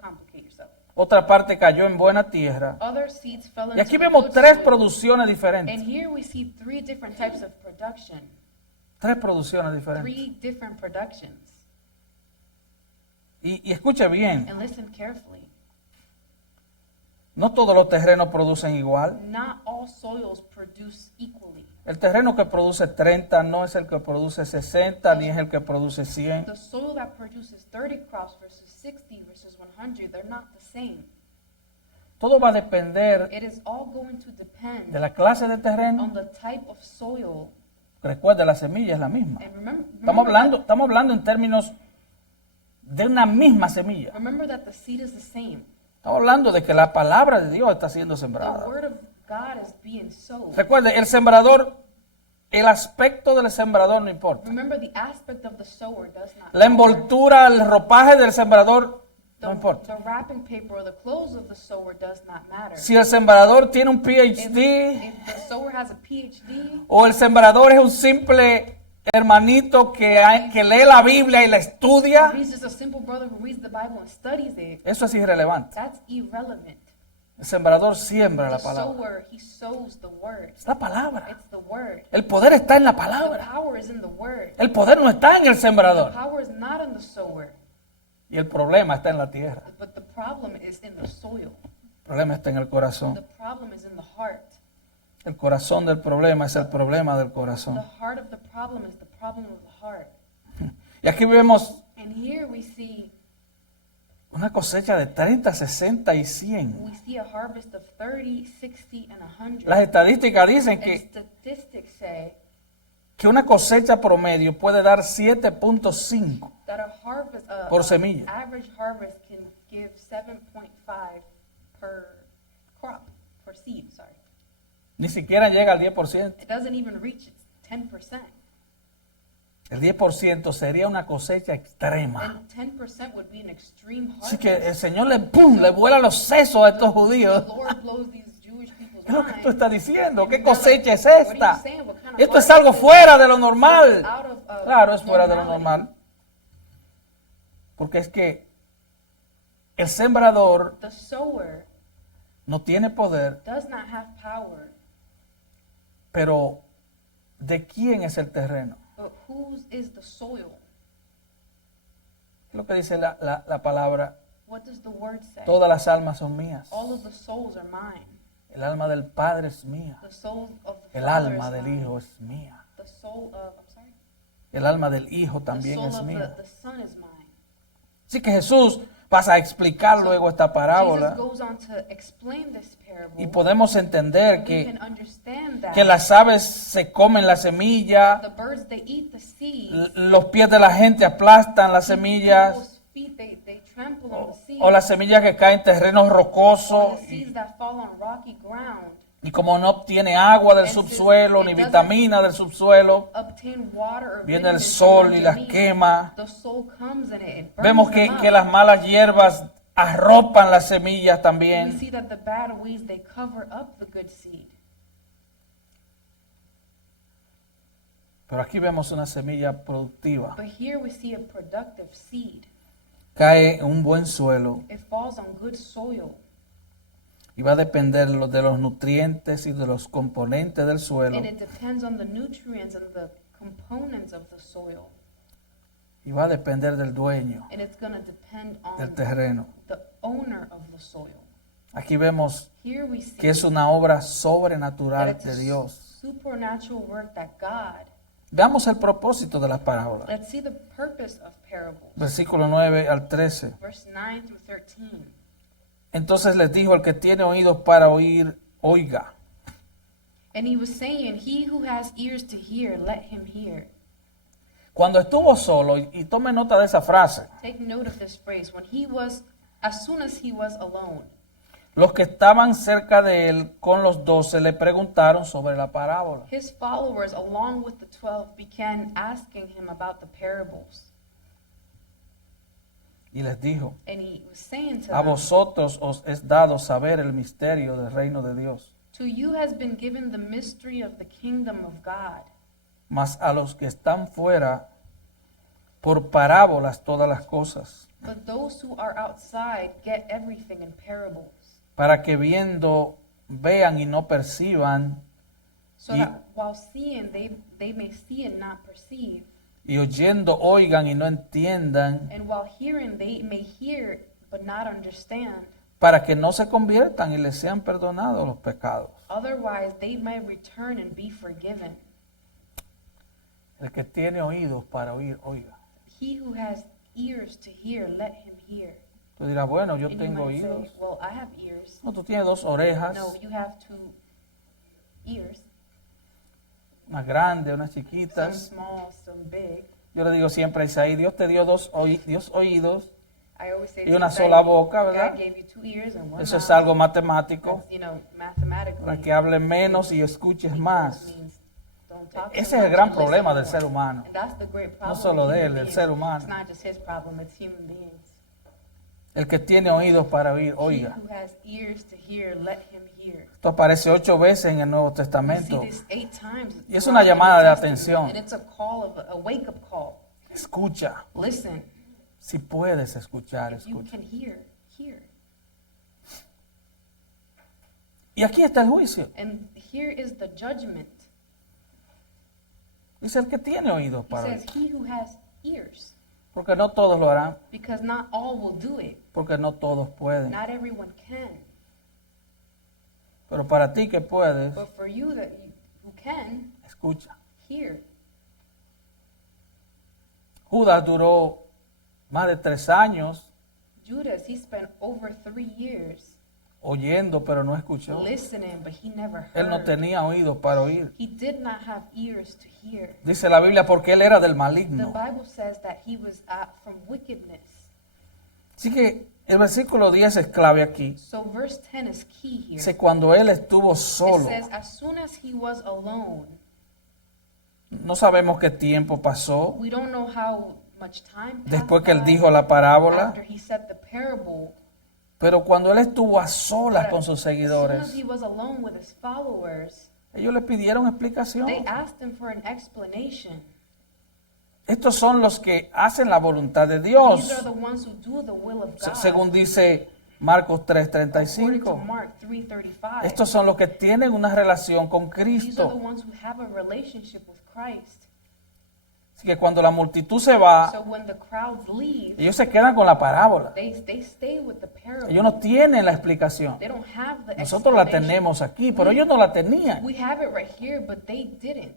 complicate yourself. Otra parte cayó en buena tierra. Other seeds fell Y into aquí the vemos good 3 soil. producciones diferentes. And here we see 3 different types of production. 3 producciones diferentes. 3 different productions. Y escuche bien, And listen carefully. no todos los terrenos producen igual. Not all soils produce equally. El terreno que produce 30 no es el que produce 60 ni es el que produce 100. The soil that produces 30 crops versus 60 versus 100, they're not the same. Todo va a depender It is all going to depend de la clase de terreno. on the type of soil. Recuerde, la semilla es la misma. And remember Estamos hablando en términos de una misma semilla. remember that the seed is the same. Estamos hablando de que la palabra de Dios está siendo The sembrada. word of God is being sowed. Recuerde, el sembrador, el aspecto del sembrador no importa. Remember, the aspect of the sower does not La matter. envoltura, el ropaje del sembrador no importa. The wrapping paper or the clothes of the sower does not matter. Si el sembrador tiene un If PhD the sower has a PhD, o el sembrador es un simple hermanito que lee la Biblia y la estudia, if he's just a simple brother who reads the Bible and studies it, eso es irrelevante. that's irrelevant. El sembrador siembra la The palabra. sower, he sows the word. Es la palabra. It's the word. El poder está en la The palabra. power is in the word. El poder no está en el The sembrador. power is not in the sower, Y el problema está en la tierra. but the problem is in the soil. El problema está en el The corazón. problem is in the heart. El corazón del problema es el problema del The corazón. heart of the problem is the problem of the heart. Y aquí vemos And here we see una cosecha de 30, 60 y 100. we see a harvest of 30, 60, and 100. Las estadísticas dicen And que statistics say una cosecha promedio puede dar 7.5. that a harvest, Por semilla. average harvest can give 7.5 per crop, per seed, sorry. Ni siquiera llega al 10%. It doesn't even reach its 10%. El 10% sería una cosecha extrema. And 10% would be an extreme Así harvest. que el Señor le vuela los sesos a estos The judíos. Lord blows these Jewish people's ¿Qué es lo que tú minds. estás diciendo? And ¿Qué they're like, cosecha es "What are you esta? saying? What kind of Esto es harvest algo is fuera de lo this? normal. Out of, Claro, es fuera de lo normality." normal. Porque es que el sembrador The sower no tiene poder, does not have power, pero ¿de quién es el terreno? but whose is the soil? Es lo que dice la palabra. What does the word say? Todas las almas son mías. All of the souls are mine. El alma del Padre es mía. The soul of the El Father alma is del mine. Hijo es mía. The soul of, I'm sorry? El alma del Hijo The también soul es of mía. the Son is mine. Así que Jesús pasa a explicar luego esta Jesus parábola goes on to explain this parable. y podemos entender We can understand that que las aves se comen la semilla, the birds, they eat the seeds. los pies de la gente aplastan las semillas, People's feet, they trample on the seeds. o las semillas que caen en terrenos or rocosos, the seeds that fall on rocky ground. y como no obtiene agua del subsuelo ni vitamina del subsuelo, Obtain water or viene el vitamins sol from y las underneath. quema. The soul comes and it burns Vemos them up. que las malas hierbas arropan las semillas We también. see that the bad weeds, they cover up the good seed. Pero aquí vemos una semilla productiva. But here we see a productive seed. Cae en un buen suelo It falls on good soil. y va a depender de los nutrientes y de los componentes del suelo. And it depends on the nutrients and the components of the soil. Y va a depender del dueño And it's going to depend del on terreno. the owner of the soil. Aquí vemos Here we see que es una obra that sobrenatural it's de a Dios. supernatural work that God. Veamos el propósito de las parábolas. Let's see the purpose of parables. Versículo 9 al 13. Verse 9 through 13. Entonces les dijo: el que tiene oídos para oír, oiga. And he was saying, "He who has ears to hear, let him hear." Cuando estuvo solo, y tome nota de esa frase, Take note of this phrase. As soon as he was alone, los que estaban cerca de él con los 12 le preguntaron sobre la parábola. his followers, along with the 12, began asking him about the parables. Y les dijo: And he was saying to a them, vosotros os es dado saber el misterio del reino de Dios, "To you has been given the mystery of the kingdom of God. mas a los que están fuera, por parábolas todas las cosas, But those who are outside get everything in parables, para que viendo vean y no perciban, so Y- that while seeing they may see and not perceive, y oyendo oigan y no entiendan, and while hearing they may hear but not understand. para que no se conviertan y les sean perdonados los pecados. Otherwise they may return and be forgiven. El que tiene oídos para oír, oiga. He who has ears to hear, let him hear." Tú dirás: bueno, yo And you tengo might say, oídos. "Well, I have ears." No, tú tienes dos orejas, No, you have two ears, una grande, unas some chiquitas. small, some big. Yo le digo siempre a Isaí: Dios te dio dos oídos I always say y to una you, sola boca, God ¿verdad? gave you 2 ears and 1 Eso es mouth. algo matemático, That's, mathematically. para que hable menos y escuches más. means don't talk Ese so es el much gran and listen problema del more. ser humano. And that's the great problem No solo of de human él, del beings. ser humano. It's not just his problem, it's human beings. El que tiene oídos para oír, He oiga. who has ears to hear, let him hear. Esto aparece 8 veces en el Nuevo We Testamento. see this 8 times. Y es una llamada de in the Testament, atención. And it's a call of a wake-up call. Escucha. Listen, Si puedes escuchar, if you escucha. can hear, hear. Y aquí está el juicio. And here is the judgment. Dice: el que tiene oídos He para oír. says, "He who has ears," Porque no todos lo harán, because not all will do it. porque no todos pueden. Not everyone can. Pero para ti que puedes, But for you who can, escucha. hear. Judas duró más de 3 años Judas, he spent over 3 years oyendo, pero no escuchó. listening, but he never Él no heard. tenía oídos para oír. He did not have ears to hear. Dice la Biblia: porque él era del The maligno. Bible says that he was from wickedness. Así que el versículo 10 es clave aquí. So verse 10 is key here. Dice: cuando él estuvo It solo, says, as soon as he was alone, No sabemos qué tiempo pasó We don't know how much time passed después que él by dijo la parábola, after he said the parable. pero cuando él estuvo a solas But con sus as soon as seguidores, he was alone with his followers, ellos le pidieron explicación. they asked him for an explanation. Estos son los que hacen la voluntad de These are Dios, the ones who do the will of God. según dice Marcos According to 3:35. Mark 3:35. Estos son los que tienen una relación con These are the Cristo. ones who have a relationship with Christ. Así que cuando la multitud se va, So when the crowds leave, ellos se quedan con la parábola. they stay with the parable. Ellos no tienen la explicación. They don't have the Nosotros la explanation. tenemos aquí, pero ellos no la tenían. We have it right here, but they didn't.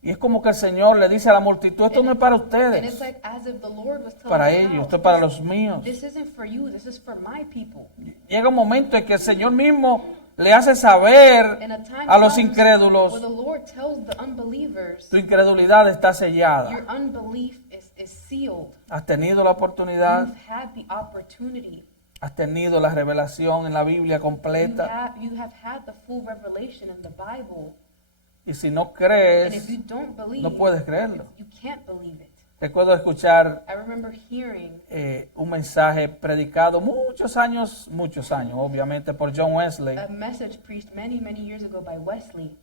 Y es como que el Señor le dice a la multitud, esto no es para And it's ustedes, like as if the Lord was telling para the ellos, crowd, esto es para los míos. this isn't for you, this is for my people. Llega un momento en que el Señor mismo le hace saber And a time a los comes incrédulos, where the Lord tells the unbelievers, tu incredulidad está sellada. your unbelief is sealed. Has tenido la oportunidad, You've had the opportunity. has tenido la revelación en la Biblia completa. You have had the full revelation in the Bible. Y si no And if crees, you don't believe, no puedes creerlo. you can't believe it. Recuerdo escuchar I remember hearing un mensaje predicado muchos años, obviamente, por John Wesley. a message preached many, many years ago by Wesley.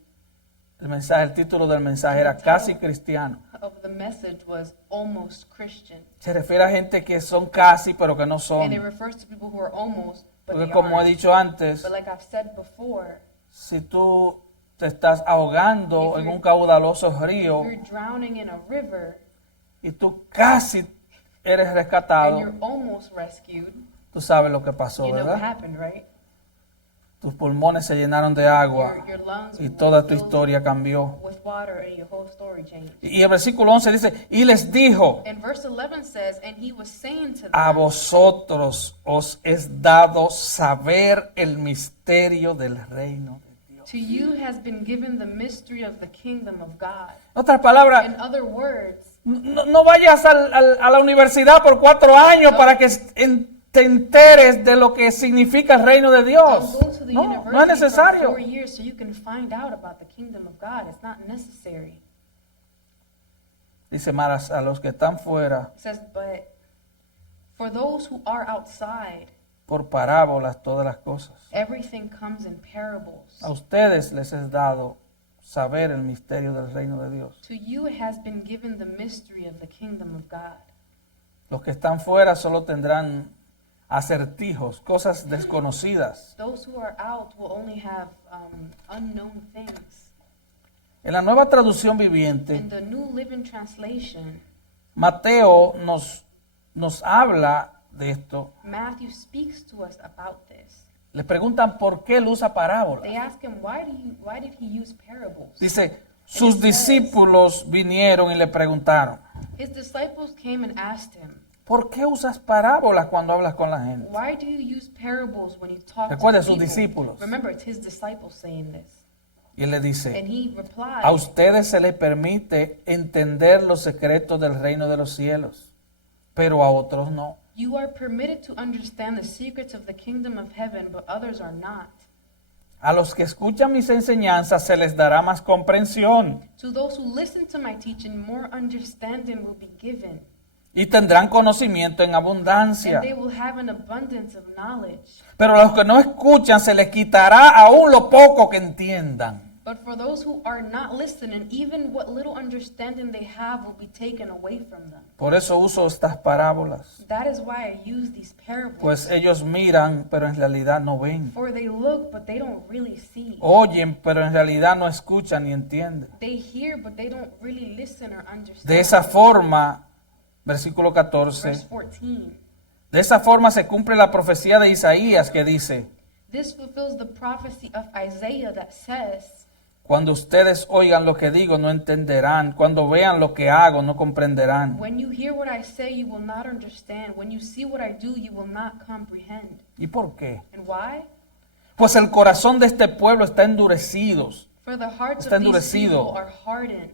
El título del mensaje era Casi Cristiano. Of the message was almost Christian. Se refiere a gente que son casi, pero que no And it son. refers to people who are almost, but Porque they como he aren't. dicho antes, But like I've said before, si tú te estás ahogando en un caudaloso río if you're drowning in a river y tú casi eres and rescatado, you're almost rescued, tú sabes lo que pasó, you know what ¿verdad? happened, right? Tus pulmones se llenaron de agua Your lungs y toda tu filled historia cambió. with water and your whole story changed. Y el versículo 11 dice, y les dijo, And verse 11 says, and he was saying to a them, vosotros os es dado saber el misterio del reino de Dios. to you has been given the mystery of the kingdom of God. En otras palabras, In other words, no vayas a la universidad por 4 años para que te enteres de lo que significa el reino de don't Dios. go to the No es university for necesario. 4 years so you can find out about the kingdom of God. It's not necessary. Dice Maras, a los que están fuera, It says, but for those who are outside, por parábolas todas las cosas. everything comes in parables. A ustedes les es dado saber el misterio del reino de Dios. To you it has been given the mystery of the kingdom of God. Los que están fuera solo tendrán acertijos, cosas desconocidas. Those who are out will only have unknown things. En la nueva traducción viviente, In the New Living Translation, Mateo nos habla de esto. Matthew speaks to us about this. Le preguntan por qué él usa parábolas. They ask him, why did he use parables? Dice, sus discípulos vinieron y le preguntaron, His disciples came and asked him, ¿por qué usas parábolas cuando hablas con la gente? why do you use parables when you talk Recuerda, to sus people? discípulos. Remember, it's his disciples saying this. Y él le And dice, he replied, a ustedes se les permite entender los secretos del reino de los cielos, pero a otros no. you are permitted to understand the secrets of the kingdom of heaven, but others are not. A los que escuchan mis enseñanzas se les dará más comprensión To those who listen to my teaching, more understanding will be given, y tendrán conocimiento en abundancia. and they will have an abundance of knowledge. Pero a los que no escuchan se les quitará aún lo poco que entiendan. But for those who are not listening, even what little understanding they have will be taken away from them. Por eso uso estas parábolas. That is why I use these parables. Pues ellos miran, pero en realidad no ven. For they look, but they don't really see. Oyen, pero en realidad no escuchan ni entienden. They hear, but they don't really listen or understand. De esa forma, versículo 14, Verse 14. de esa forma se cumple la profecía de Isaías que dice, This fulfills the prophecy of Isaiah that says, cuando ustedes oigan lo que digo no entenderán, cuando vean lo que hago no comprenderán. when you hear what I say, you will not understand. When you see what I do, you will not comprehend. ¿Y por qué? And why? Pues el corazón de este pueblo está endurecido. For the hearts Está of these endurecido. people are hardened.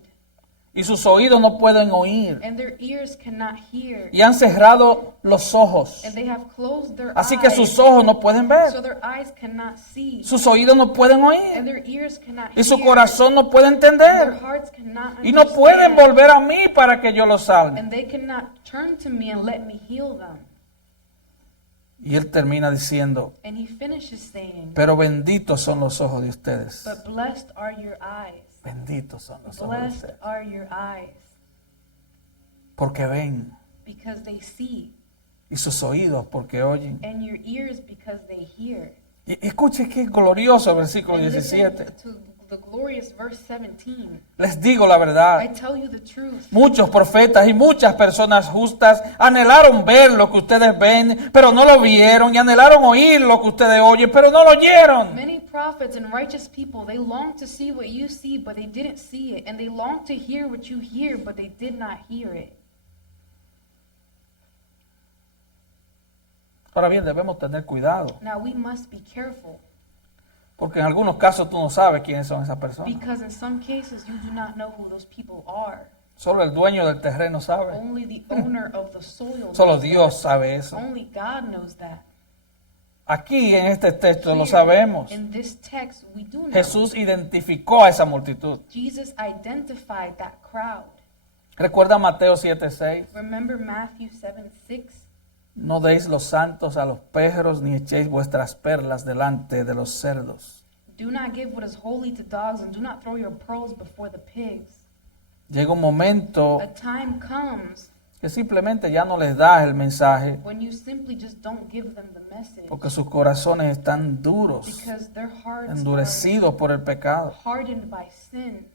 y sus oídos no pueden oír, and their ears cannot hear, y han cerrado los ojos. and they have closed their Así que eyes, sus ojos no pueden ver, so their eyes cannot see, sus oídos no pueden and oír, their ears cannot y su hear, corazón no puede and their entender. hearts cannot Y no pueden understand, volver a mí para que yo los salve. and they cannot turn to me and let me heal them. Y él termina diciendo, And he finishes saying, pero benditos son los ojos de ustedes. but blessed are your eyes, Benditos son los ojos de blessed ustedes. are your eyes, Porque ven. because they see, Y sus oídos porque oyen. and your ears because they hear. Y escuche qué glorioso el versículo And listen 17. to the glorious verse 17. Les digo la verdad. I tell you the truth. Muchos profetas y muchas personas justas anhelaron ver lo que ustedes ven, pero no lo vieron, y anhelaron oír lo que ustedes oyen, pero no lo oyeron. Many prophets and righteous people, they long to see what you see, but they didn't see it. And they long to hear what you hear, but they did not hear it. Ahora bien, debemos tener cuidado, Now we must be careful, porque en algunos casos tú no sabes quiénes son esas personas. because in some cases you do not know who those people are. Solo el dueño del terreno sabe. Only the owner of the soil Solo knows Dios that. sabe eso. Only God knows that. Aquí en este texto lo Here, sabemos. in this text, we do know. Jesús identificó a esa multitud. Jesus identified that crowd. Recuerda Mateo 7:6. Remember Matthew 7:6? No deis los santos a los perros, ni echéis vuestras perlas delante de los cerdos. Do not give what is holy to dogs, and do not throw your pearls before the pigs. Llega un momento A time comes que simplemente ya no les das el mensaje when you simply just don't give them the message, porque sus corazones están duros, because their hearts endurecidos por el pecado. are hardened by sin.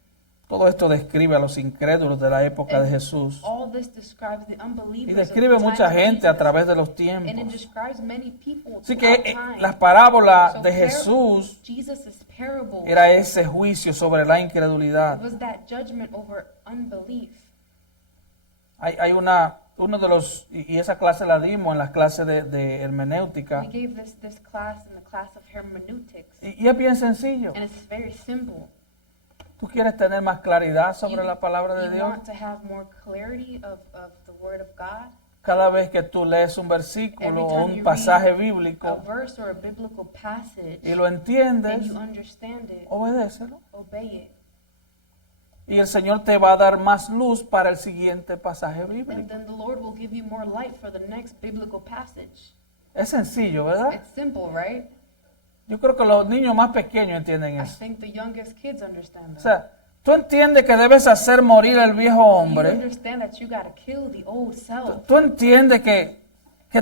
Todo esto describe a los incrédulos de la época de Jesús All this describes the y unbelievers of describe the time mucha of gente a Jesus, través de los and it tiempos. describes many people Así que throughout time. las parábolas So de Jesús Jesus' parable era ese juicio sobre la incredulidad. was that judgment over unbelief. Hay uno de los, y esa clase la dimos en las clases de hermenéutica, We gave this class in the class of hermeneutics, y es bien sencillo. and it's very simple. ¿Tú quieres tener más claridad sobre You- la palabra de you Dios? want to have more clarity of the Word of God? Cada vez que tú lees un Every versículo o time un you pasaje read bíblico a verse or a biblical passage, y lo entiendes, and you understand it, obedécelo. obey it. Y el Señor te va a dar más luz para el siguiente pasaje And bíblico. then the Lord will give you more light for the next biblical passage. Es sencillo, ¿verdad? It's simple, right? Yo creo que los niños más pequeños entienden I eso. think the youngest kids understand O that. sea, tú entiendes que debes hacer morir al viejo You hombre. understand that you gotta kill the old self. Tú entiendes que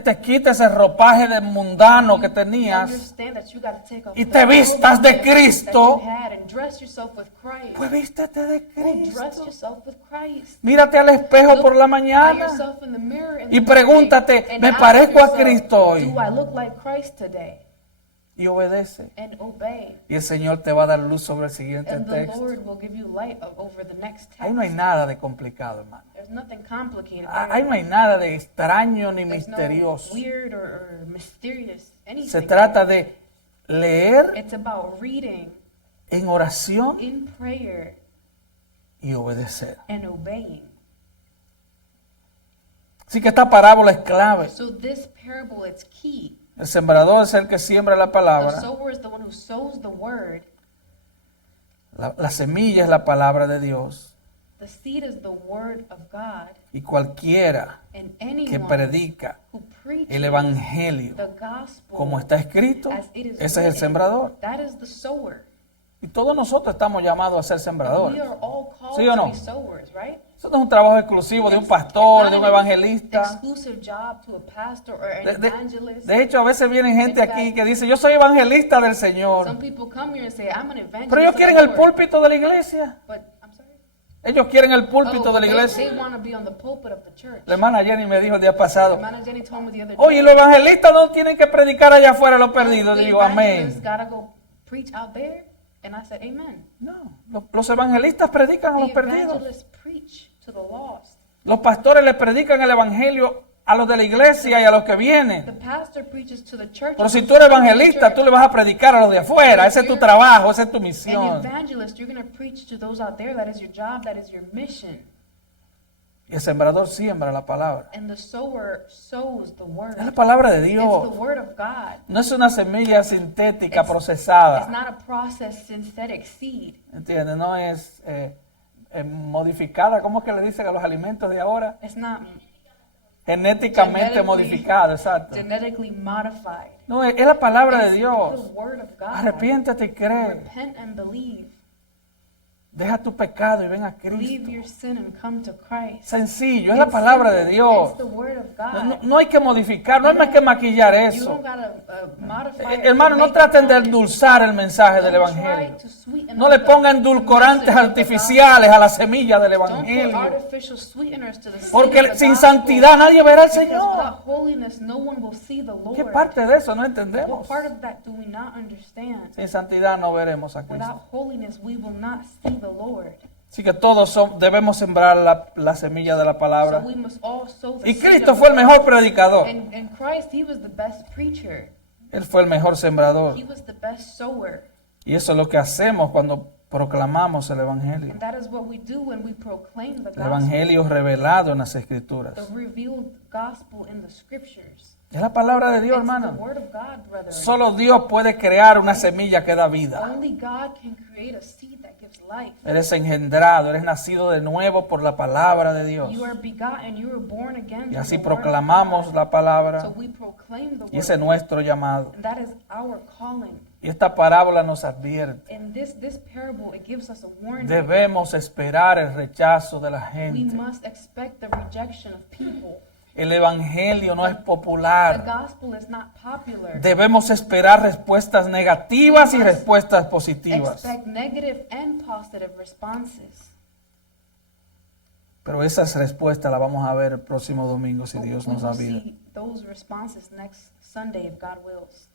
te quites el ropaje de mundano que You tenías. understand that you gotta take off y the te vistas de clothes Cristo. that you had and dress yourself with Christ. Pues vístete de Dress Cristo. yourself with Christ. Mírate al espejo por la At mañana yourself in the mirror in y the pregúntate, morning and ¿me ask parezco a yourself, Cristo hoy? Do I look like Christ today? y obedece. And obey. Y el Señor te va a dar luz sobre el siguiente And the texto. Lord will give you light over the next Ahí no hay text. nada de complicado, hermano. There's nothing complicated Ahí there. no hay nada de extraño ni There's no misterioso. weird or mysterious anything. Se trata de leer It's about reading en oración in prayer y obedecer. and obeying. Así que esta parábola es clave. So this parable, it's key. El sembrador es el que siembra la The palabra. sower is the one who sows the word. La semilla es la palabra de Dios. The seed is the word of God. Y cualquiera And que anyone predica who preaches el evangelio the gospel como está escrito, as it is ese es el written, sembrador. that is the sower. Y todos nosotros estamos llamados a ser We sembradores. are all called ¿Sí o no? to be sowers, right? Eso no es un trabajo exclusivo de un pastor, de un evangelista. Exclusive job to a pastor or an De, evangelist. de hecho, a veces viene gente aquí que dice, yo soy evangelista del Señor. Some people come here and say, I'm an evangelist. Pero ellos of quieren the el Lord." púlpito de la iglesia. But, I'm sorry. Ellos quieren el púlpito de la They iglesia. want to be on the pulpit of the church. La hermana Jenny me dijo el día pasado, Hermana Jenny told me the other oye, day, los evangelistas no tienen que predicar allá afuera a los perdidos. the Digo, evangelists amén. gotta go preach out there. And I said, amen. No, los evangelistas predican a The los perdidos. evangelists preach to the lost. Los pastores le predican el evangelio a los de la iglesia y a los que The vienen. pastor preaches to the church. Pero si tú eres evangelista, tú le vas a predicar a los de afuera. Ese es tu trabajo, esa es tu An misión. evangelist, you're going to preach to those out there. That is your job. That is your mission. Y el sembrador siembra la palabra. And the sower sows the word. Es la palabra de It's the Dios. word of God. No es una semilla sintética It's procesada. not a processed synthetic seed. ¿Entiendes? No es modificada. ¿Cómo es que le dicen a los alimentos de ahora? It's not Genéticamente Genetically- modificado, exacto. genetically modified. No, es la palabra de It's Dios. the word of God. Arrepiéntete y cree. Repent and believe. Deja tu pecado y ven a Leave Cristo. your sin and come to Christ. Sencillo, es la It's palabra de simple. Dios. It's the word of No, God. no hay que modificar, no hay más que maquillar You eso. don't gotta modify it to Hermano, no make traten it de happen. endulzar el mensaje del Don't try Evangelio. to sweeten No le up pongan the edulcorantes message of the artificiales a la semilla del gospel. Don't put Evangelio. artificial sweeteners to the seed Porque of the sin gospel. santidad nadie verá al Because Señor. without holiness, no one will see the Lord. ¿Qué parte de eso no What entendemos? part of that do we not understand? Sin santidad no veremos a Cristo. Without holiness, we will not see the Lord. Así que todos debemos sembrar la semilla de la So palabra. we must all sow the Y seed Cristo of fue el the mejor word. predicador. And Christ, He was the best preacher. Él fue el mejor sembrador. He was the best sower. Y eso es lo que hacemos cuando proclamamos el Evangelio. And that is what we do when we proclaim the El gospel, Evangelio revelado en las Escrituras. the revealed gospel in the scriptures. Es la palabra de Dios, It's the hermano. word of God, brethren. Solo Dios puede crear una semilla que da vida. Only God can create a seed that gives life. Eres engendrado, eres nacido de nuevo por la palabra de Dios. You are begotten, you are born again. Y through así the word of proclamamos God. la palabra. So we proclaim the Y ese es word. nuestro llamado. And that is our calling. Y esta parábola nos advierte. And this parable, it gives us a warning. Debemos esperar el rechazo de la We gente. must expect the rejection of people. El Evangelio no es The popular. gospel is not popular. Debemos esperar respuestas negativas y respuestas positivas. Expect negative and positive responses. Pero esas respuestas las vamos a ver el próximo domingo si But Dios we nos da will vida. see those responses next Sunday if God wills.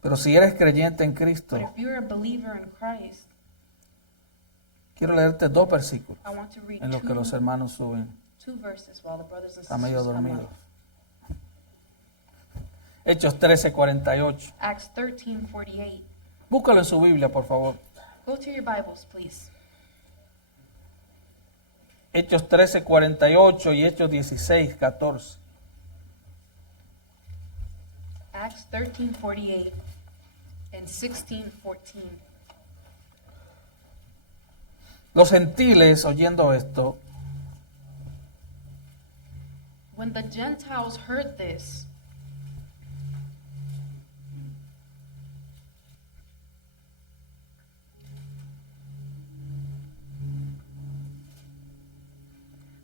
Pero si eres creyente en Cristo, But if you're a believer in Christ, quiero leerte dos versículos I want to read en los que los hermanos suben. two verses while the brothers and Está medio sisters come dormido. up. Hechos 13:48. Acts 13:48. Búscalo en su Biblia, por favor. Go to your Bibles, please. Hechos 13:48 y Hechos 16:14. Acts 13:48 and 16:14. Los gentiles, oyendo esto, When the Gentiles heard this,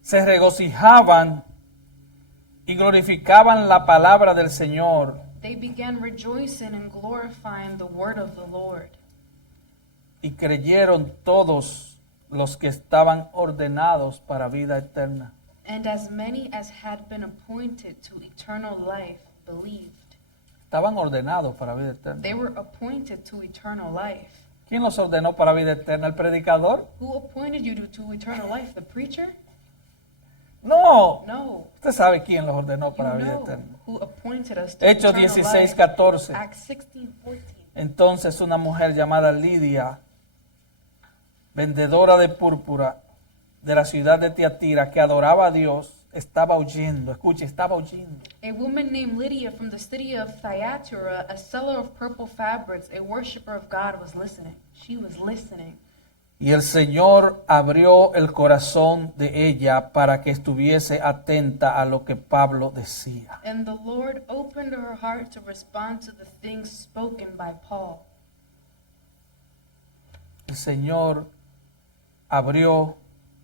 se regocijaban y glorificaban la palabra del Señor they began rejoicing and glorifying the word of the Lord. y creyeron todos los que estaban ordenados para vida eterna. And as many as had been appointed to eternal life believed. Estaban ordenados para vida eterna. They were appointed to eternal life. ¿Quién los ordenó para vida eterna? ¿El predicador? Who appointed you to eternal life? The preacher? No. No. Usted sabe quién los ordenó You para vida know eterna. who appointed us to Hechos eternal 16, life. 14. Acts 16:14. Entonces una mujer llamada Lidia, vendedora de púrpura de la ciudad de Tiatira, que adoraba a Dios, estaba oyendo. Escuche, estaba oyendo. A woman named Lydia from the city of Thyatira, a seller of purple fabrics, a worshiper of God, was listening. She was listening. Y el Señor abrió el corazón de ella para que estuviese atenta a lo que Pablo decía. And the Lord opened her heart to respond to the things spoken by Paul. El Señor abrió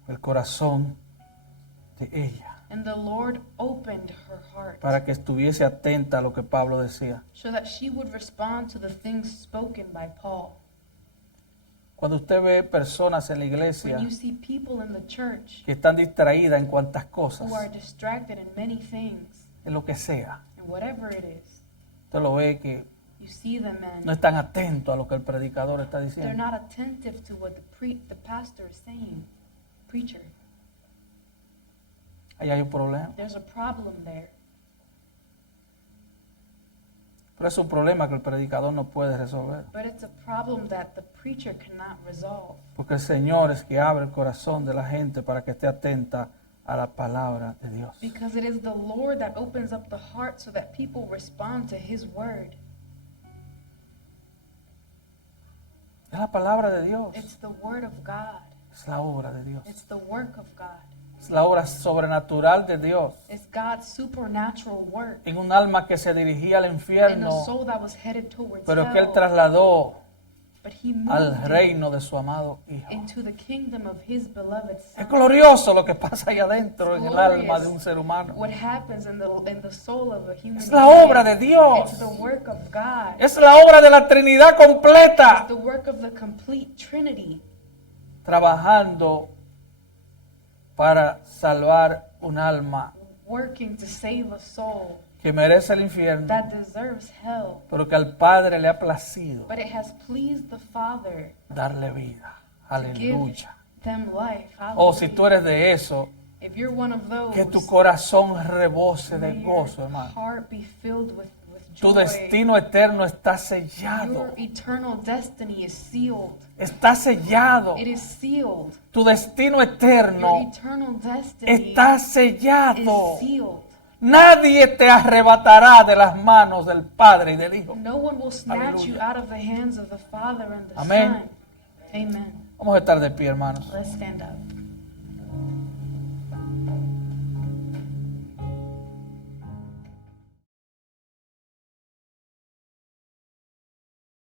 el corazón de ella And the Lord opened her heart para que estuviese atenta a lo que Pablo decía. so that she would respond to the things spoken by Paul. Cuando usted ve personas en la iglesia When you see people in the church que están distraídas en cuantas cosas, who are distracted in many things, en lo que sea, and whatever it is, usted lo ve que you see them no and están atentos a lo que el predicador está they're diciendo. not attentive to what the pastor is saying, preacher. ahí hay un problema. There's a problem there. Pero es un problema que el predicador no puede resolver. But it's a problem that the preacher cannot resolve. Porque el Señor es que abre el corazón de la gente para que esté atenta a la palabra de Dios. Because it is the Lord that opens up the heart so that people respond to His word. Es la palabra de Dios. It's the word of God. Es la obra de Dios. It's the work of God. Es la obra sobrenatural de Dios. It's God's supernatural work En un alma que se dirigía al in a infierno, soul that was headed towards pero que Él hell. trasladó But He al moved reino de su amado Hijo. into the kingdom of His beloved Es Son. glorioso lo que pasa ahí adentro en el alma de un ser humano. What happens in the soul of a human Es la being. obra de Dios. It's the work of God. Es la obra de la Trinidad completa. It's the work of the complete Trinity, Trabajando para salvar un alma working to save a soul que merece el infierno, that deserves hell. pero que al Padre le ha placido But it has pleased the Father darle vida. to give Aleluya. them life. Oh, si tú Hallelujah. eres de eso, If you're one of those, que tu corazón rebose de may gozo, your hermano. heart be filled with Tu joy. destino eterno está sellado. Your eternal destiny is sealed. Está sellado. It is sealed. Tu destino Your eterno eternal destiny está is sellado. sealed. Nadie te arrebatará de las manos del Padre y del Hijo. No one will snatch you Aleluya. out of the hands of the Father and the Amén. Son. Amen. Vamos a estar de pie, hermanos. Let's stand up.